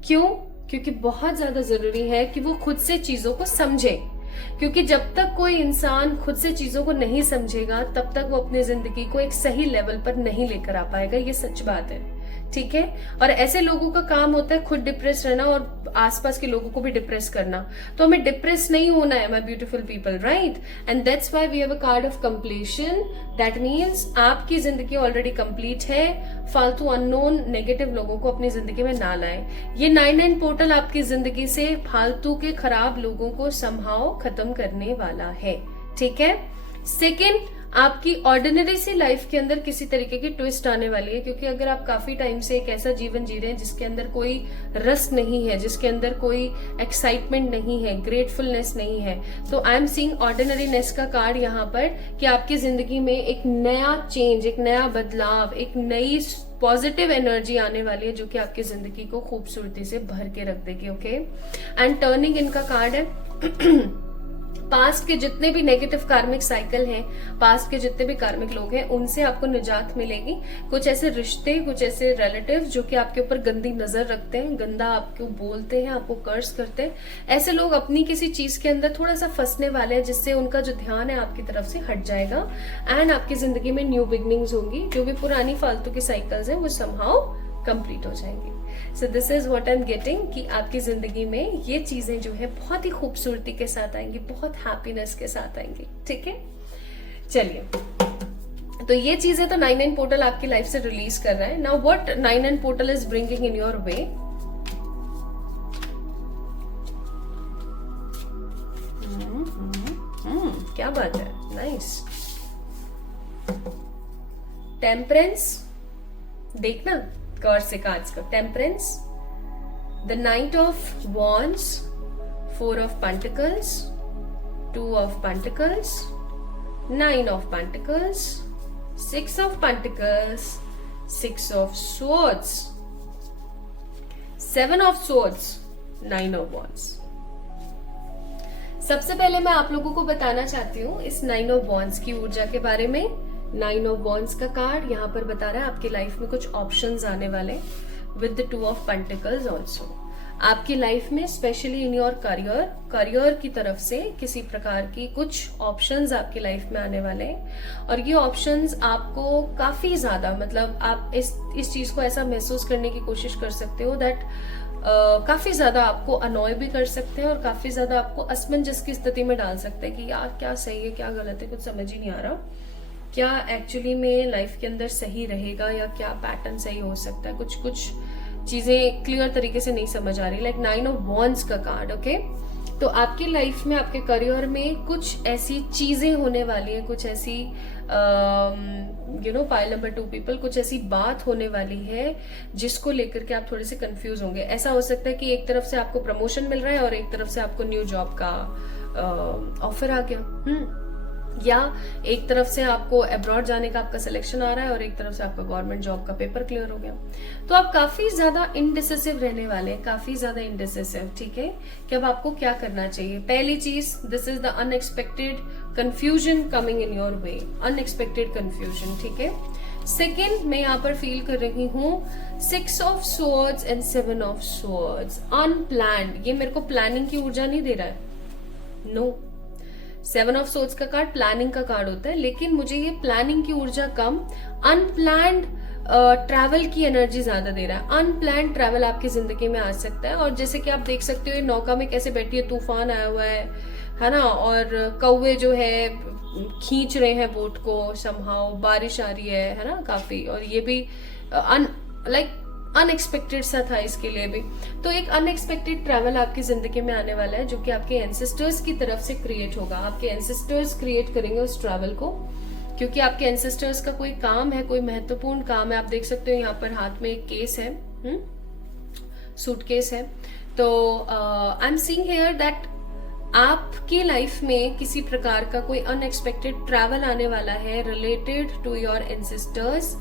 क्यों? क्योंकि बहुत ज्यादा जरूरी है कि वो खुद से चीजों को समझे, क्योंकि जब तक कोई इंसान खुद से चीजों को नहीं समझेगा तब तक वो अपनी जिंदगी को एक सही लेवल पर नहीं लेकर आ पाएगा। ये सच बात है, ठीक है। और ऐसे लोगों का काम होता है खुद डिप्रेस रहना और आसपास के लोगों को भी डिप्रेस करना। तो हमें डिप्रेस नहीं होना है, my beautiful people, right. And that's why we have a card of completion. That means आपकी जिंदगी ऑलरेडी कंप्लीट है। फालतू अननोन नेगेटिव लोगों को अपनी जिंदगी में ना लाएं। ये 9 पोर्टल आपकी जिंदगी से फालतू के खराब लोगों को समहाउ खत्म करने वाला है, ठीक है। सेकेंड, आपकी ऑर्डिनरी सी लाइफ के अंदर किसी तरीके की ट्विस्ट आने वाली है, क्योंकि अगर आप काफी टाइम से एक ऐसा जीवन जी रहे हैं जिसके अंदर कोई रस नहीं है, जिसके अंदर कोई एक्साइटमेंट नहीं है, ग्रेटफुलनेस नहीं है, तो आई एम सीइंग ऑर्डिनरीनेस का कार्ड यहाँ पर कि आपकी जिंदगी में एक नया चेंज, एक नया बदलाव, एक नई पॉजिटिव एनर्जी आने वाली है जो कि आपकी जिंदगी को खूबसूरती से भर के रख देगी, ओके। एंड टर्निंग इनका कार्ड है। पास्ट के जितने भी नेगेटिव कार्मिक साइकिल हैं, पास्ट के जितने भी कार्मिक लोग हैं, उनसे आपको निजात मिलेगी। कुछ ऐसे रिश्ते, कुछ ऐसे रिलेटिव जो कि आपके ऊपर गंदी नजर रखते हैं, गंदा आपको बोलते हैं, आपको कर्ज करते हैं, ऐसे लोग अपनी किसी चीज के अंदर थोड़ा सा फंसने वाले हैं जिससे उनका जो ध्यान है आपकी तरफ से हट जाएगा। एंड आपकी जिंदगी में न्यू बिगनिंग्स होंगी। जो भी पुरानी फालतू की साइकिल्स हैं वो समहाउ कंप्लीट हो जाएंगी। So this is what I am getting कि आपकी जिंदगी में ये चीजें जो है बहुत ही खूबसूरती के साथ आएंगी, बहुत हैप्पीनेस के साथ आएंगी, ठीक है। चलिए, तो ये चीजें तो 9 पोर्टल आपकी लाइफ से रिलीज कर रहा है। Now what 9 portal is bringing in your वे। क्या बात है, नाइस। टेम्परेंस, देखना गौर से कार्ड्स को। Temperance, the night of wands, 4 of Pentacles, 2 of Pentacles, 9 of Pentacles, 6 of Pentacles, 6 of Swords, 7 of Swords, 9 of Wands। सबसे पहले मैं आप लोगों को बताना चाहती हूँ इस 9 of Wands की ऊर्जा के बारे में। 9 of Wands का कार्ड यहाँ पर बता रहा है आपकी लाइफ में कुछ ऑप्शंस आने वाले, with the 2 of Pentacles also. आपकी लाइफ में स्पेशली इन योर करियर की तरफ से किसी प्रकार की कुछ ऑप्शंस आपकी लाइफ में आने वाले हैं, और ये ऑप्शंस आपको काफी ज्यादा, मतलब आप इस चीज को ऐसा महसूस करने की कोशिश कर सकते हो दैट काफी ज्यादा आपको अनॉय भी कर सकते हैं और काफी ज्यादा आपको असमंजस की स्थिति में डाल सकते हैं कि यार क्या सही है क्या गलत है, कुछ समझ ही नहीं आ रहा, क्या एक्चुअली में लाइफ के अंदर सही रहेगा या क्या पैटर्न सही हो सकता है, कुछ चीजें क्लियर तरीके से नहीं समझ आ रही। लाइक 9 of Wands का कार्ड, ओके। तो आपकी लाइफ में, आपके करियर में कुछ ऐसी चीजें होने वाली है, कुछ ऐसी पाइल नंबर 2 पीपल, कुछ ऐसी बात होने वाली है जिसको लेकर के आप थोड़े से कंफ्यूज होंगे। ऐसा हो सकता है कि एक तरफ से आपको प्रमोशन मिल रहा है और एक तरफ से आपको न्यू जॉब का ऑफर आ गया, या एक तरफ से आपको अब्रॉड जाने का आपका सिलेक्शन आ रहा है और एक तरफ से आपका गवर्नमेंट जॉब का पेपर क्लियर हो गया। तो आप काफी ज्यादा इनडिसिसिव रहने वाले हैं, काफी ज्यादा इनडिसिसिव, ठीक है, कि अब आपको क्या करना चाहिए। पहली चीज, this is the unexpected confusion coming in your way, unexpected confusion, ठीक है। सेकेंड, मैं यहाँ पर फील कर रही हूँ 6 of Swords and 7 of Swords, unplanned. ये मेरे को प्लानिंग की ऊर्जा नहीं दे रहा है, नो। 7 of Swords का कार्ड प्लानिंग का कार्ड होता है, लेकिन मुझे ये प्लानिंग की ऊर्जा कम, अनप्लान्ड ट्रैवल की एनर्जी ज्यादा दे रहा है। अनप्लान्ड ट्रैवल आपकी जिंदगी में आ सकता है, और जैसे कि आप देख सकते हो ये नौका में कैसे बैठी है, तूफान आया हुआ है ना, और कौवे जो है खींच रहे हैं बोट को, समहाउ बारिश आ रही है ना काफी, और ये भी अनएक्सपेक्टेड सा था इसके लिए भी। तो एक अनएक्सपेक्टेड ट्रैवल आपकी जिंदगी में आने वाला है जो कि आपके एंसेस्टर्स की तरफ से क्रिएट होगा। आपके एंसेस्टर्स क्रिएट करेंगे उस ट्रैवल को, क्योंकि आपके एंसेस्टर्स का कोई काम है, कोई महत्वपूर्ण काम है। आप देख सकते हो यहाँ पर हाथ में एक केस है, सूटकेस है। तो आई एम सीइंग हियर दैट आपकी लाइफ में किसी प्रकार का कोई अनएक्सपेक्टेड ट्रैवल आने वाला है रिलेटेड टू योर एंसेस्टर्स।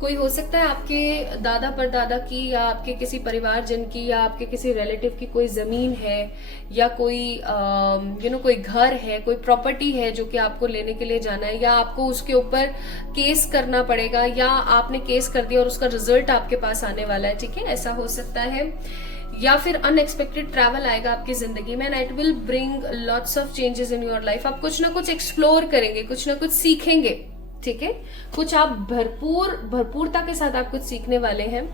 कोई हो सकता है आपके दादा परदादा की, या आपके किसी परिवारजन की, या आपके किसी रिलेटिव की कोई जमीन है, या कोई कोई घर है, कोई प्रॉपर्टी है जो कि आपको लेने के लिए जाना है, या आपको उसके ऊपर केस करना पड़ेगा, या आपने केस कर दिया और उसका रिजल्ट आपके पास आने वाला है, ठीक है, ऐसा हो सकता है। या फिर अनएक्सपेक्टेड ट्रैवल आएगा आपकी जिंदगी में, and it will bring lots of changes in your life. आप कुछ ना कुछ एक्सप्लोर करेंगे, कुछ ना कुछ सीखेंगे, ठीक है, कुछ आप भरपूरता के साथ आप कुछ सीखने वाले हैं।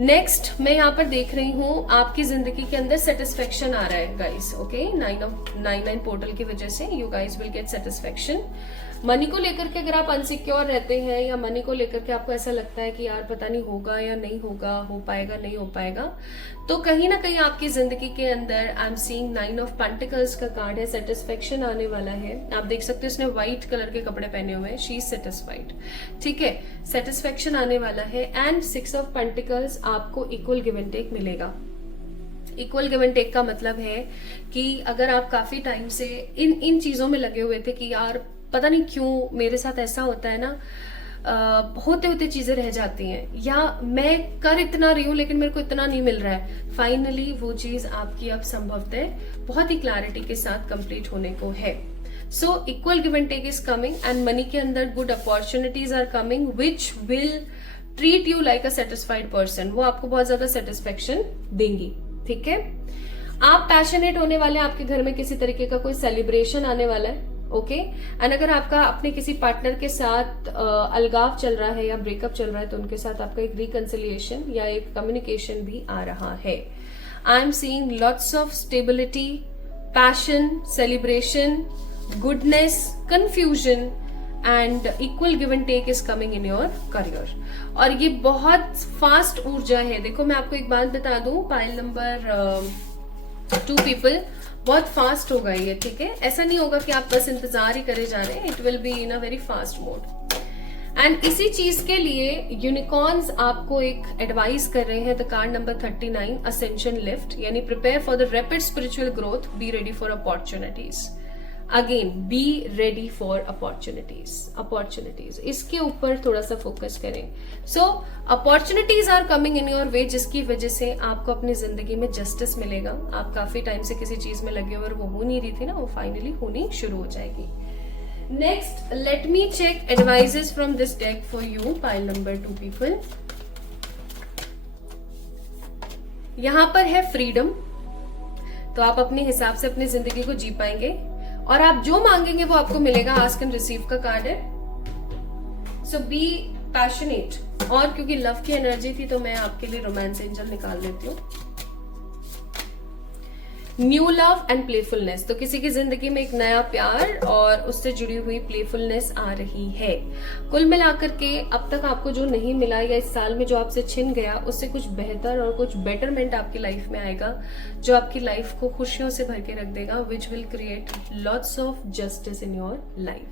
नेक्स्ट, मैं यहाँ पर देख रही हूँ आपकी जिंदगी के अंदर सेटिस्फेक्शन आ रहा है गाइस, ओके। 9 पोर्टल की वजह से you guys will get satisfaction. Money को लेकर के अगर आप अनसिक्योर रहते हैं, या मनी को लेकर के आपको ऐसा लगता है कि यार पता नहीं होगा या नहीं होगा, हो पाएगा नहीं हो पाएगा, तो कहीं ना कहीं आपकी जिंदगी के अंदर आई एम सीइंग 9 of Pentacles का कार्ड है, सेटिस्फेक्शन आने वाला है। आप देख सकते हो इसने व्हाइट कलर के कपड़े पहने हुए हैं, शी इज सेटिस्फाइड, ठीक है, सेटिस्फेक्शन आने वाला है। एंड 6 of Pentacles, आपको इक्वल गिव एंड टेक मिलेगा। इक्वल गिव एंड टेक का मतलब है कि अगर आप काफी टाइम से इन चीजों में लगे हुए थे कि यार पता नहीं क्यों मेरे साथ ऐसा होता है ना, होते होते चीजें रह जाती हैं, या मैं कर इतना रही हूं लेकिन मेरे को इतना नहीं मिल रहा है, फाइनली वो चीज आपकी अब संभवतः बहुत ही क्लैरिटी के साथ कंप्लीट होने को है। So equal give and take is coming, and money के अंदर good opportunities are coming which will treat you like a satisfied person. वो आपको बहुत ज्यादा सेटिस्फेक्शन देंगी, ठीक है। आप पैशनेट होने वाले हैं, आपके घर में किसी तरीके का कोई सेलिब्रेशन आने वाला है, ओके। एंड अगर आपका अपने किसी पार्टनर के साथ अलगाव चल रहा है या ब्रेकअप चल रहा है, तो उनके साथ आपका एक रिकंसिलिएशन या एक कम्युनिकेशन भी आ रहा है। I am seeing lots of stability, passion, celebration, goodness, confusion, and equal give and take is coming in your career. और ये बहुत फास्ट ऊर्जा है। देखो मैं आपको एक बात बता दूं, पाइल नंबर 2 पीपल, बहुत फास्ट होगा ये, ठीक है। ऐसा नहीं होगा कि आप बस इंतजार ही करे जा रहे हैं, it will be in a very fast mode. And इसी चीज के लिए यूनिकॉर्न्स आपको एक एडवाइस कर रहे हैं, the card number 39 ascension lift, यानी prepare for the rapid spiritual growth, be ready for opportunities. Again be ready for opportunities, इसके ऊपर थोड़ा सा फोकस करें। So opportunities are coming in your way, जिसकी वजह से आपको अपनी जिंदगी में जस्टिस मिलेगा। आप काफी टाइम से किसी चीज में लगे हुए और वो हो नहीं रही थी ना, वो फाइनली होनी शुरू हो जाएगी। Next, let me check advices from this deck for you, pile number 2 people. यहां पर है फ्रीडम, तो आप अपने हिसाब से अपनी जिंदगी को जी पाएंगे और आप जो मांगेंगे वो आपको मिलेगा। आस्क एंड रिसीव का कार्ड है। सो बी पैशनेट, और क्योंकि लव की एनर्जी थी तो मैं आपके लिए रोमांस एंजल निकाल लेती हूँ। न्यू लव एंड प्लेफुलनेस, तो किसी की जिंदगी में एक नया प्यार और उससे जुड़ी हुई प्लेफुलनेस आ रही है। कुल मिलाकर के अब तक आपको जो नहीं मिला या इस साल में जो आपसे छिन गया, उससे कुछ बेहतर और कुछ बेटरमेंट आपकी लाइफ में आएगा, जो आपकी लाइफ को खुशियों से भर के रख देगा, which will create lots of justice in your life.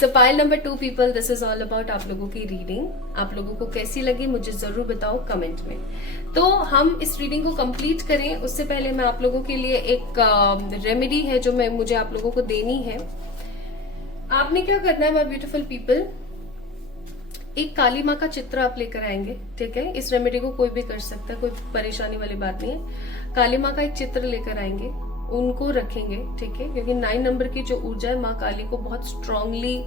So pile number 2 people, this is all about आप लोगों की रीडिंग। आप लोगों को कैसी लगी मुझे जरूर बताओ कमेंट में। तो हम इस रीडिंग को कंप्लीट करें उससे पहले मैं आप लोगों के लिए एक रेमेडी है जो मुझे आप लोगों को देनी है। आपने क्या करना है माय ब्यूटीफुल पीपल, एक काली माँ का चित्र आप लेकर आएंगे, ठीक है। इस रेमेडी को कोई भी कर सकता है, कोई परेशानी वाली बात नहीं है। काली माँ का एक चित्र लेकर आएंगे, उनको रखेंगे, ठीक है, क्योंकि 9 नंबर की जो ऊर्जा है माँ काली को बहुत स्ट्रांगली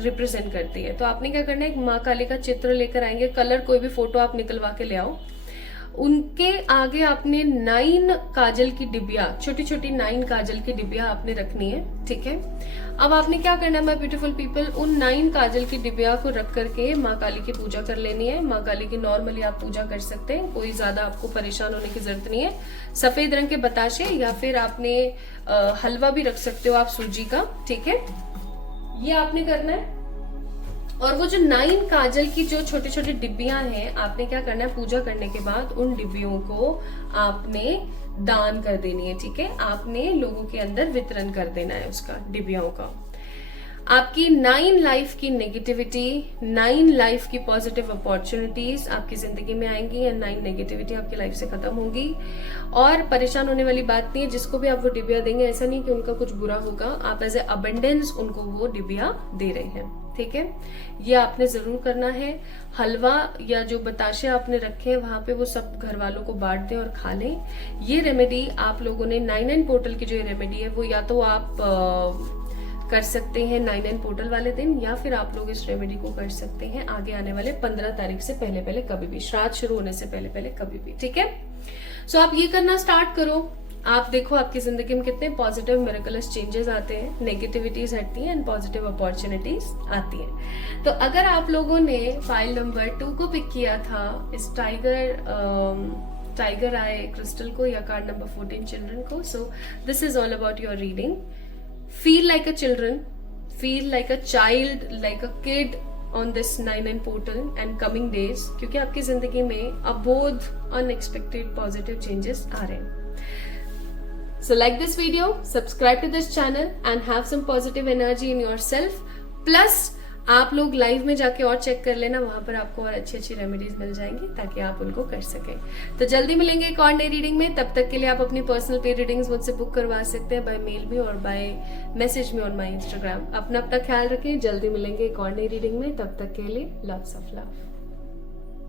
रिप्रेजेंट करती है। तो आपने क्या करना है, एक माँ काली का चित्र लेकर आएंगे, कलर कोई भी फोटो आप निकलवा के ले आओ। उनके आगे आपने 9 काजल की डिबिया, छोटी छोटी 9 काजल की डिबिया आपने रखनी है, ठीक है। अब आपने क्या करना है माय ब्यूटीफुल पीपल, उन 9 काजल की डिबिया को रख करके माँ काली की पूजा कर लेनी है। माँ काली की नॉर्मली आप पूजा कर सकते हैं, कोई ज्यादा आपको परेशान होने की जरूरत नहीं है। सफेद रंग के बताशे या फिर आपने हलवा भी रख सकते हो आप सूजी का, ठीक है। ये आपने करना है। और वो जो 9 काजल की जो छोटे छोटे डिब्बियां हैं, आपने क्या करना है, पूजा करने के बाद उन डिब्बियों को आपने दान कर देनी है, ठीक है। आपने लोगों के अंदर वितरण कर देना है उसका, डिब्बियों का। आपकी 9 लाइफ की नेगेटिविटी, 9 लाइफ की पॉजिटिव अपॉर्चुनिटीज आपकी जिंदगी में आएंगी या 9 नेगेटिविटी आपकी लाइफ से खत्म होगी। और परेशान होने वाली बात नहीं है, जिसको भी आप वो डिबिया देंगे ऐसा नहीं कि उनका कुछ बुरा होगा, आप एज ए अबंडेंस उनको वो डिबिया दे रहे हैं, ठीक है। ये आपने जरूर करना है। हलवा या जो बताशे आपने रखे हैं वहां पे वो सब घर वालों को बांट दें और खा लें। ये रेमेडी आप लोगों ने 9 पोर्टल की जो रेमेडी है वो या तो आप कर सकते हैं 9 पोर्टल वाले दिन, या फिर आप लोग इस रेमेडी को कर सकते हैं आगे आने वाले 15 तारीख से पहले पहले कभी भी, श्राद्ध शुरू होने से पहले पहले कभी भी, ठीक है। सो आप ये करना स्टार्ट करो। आप देखो आपकी जिंदगी में कितने पॉजिटिव मिरेकलस चेंजेस आते हैं, नेगेटिविटीज हटती हैं एंड पॉजिटिव अपॉर्चुनिटीज आती हैं। तो अगर आप लोगों ने फाइल नंबर 2 को पिक किया था, इस टाइगर आए क्रिस्टल को, या कार्ड नंबर 14 चिल्ड्रन को, so this is all about your reading. Feel like a children, feel like a child, like a kid on this 9 portal and coming days, क्योंकि आपकी जिंदगी में अबोध unexpected positive changes आ रहे हैं। So like this video, subscribe to this channel and have some positive energy in yourself. Plus आप लोग live में जाके और चेक कर लेना, वहां पर आपको और अच्छी अच्छी रेमेडीज मिल जाएंगी ताकि आप उनको कर सकें। तो जल्दी मिलेंगे एक और नई रीडिंग में। तब तक के लिए आप अपनी पर्सनल पे रीडिंग्स मुझसे बुक करवा सकते हैं बाय मेल भी और बाय मैसेज में ऑन माय इंस्टाग्राम। अपना ख्याल रखें, जल्दी मिलेंगे एक और नई रीडिंग में। तब तक के लिए लव्स ऑफ लव।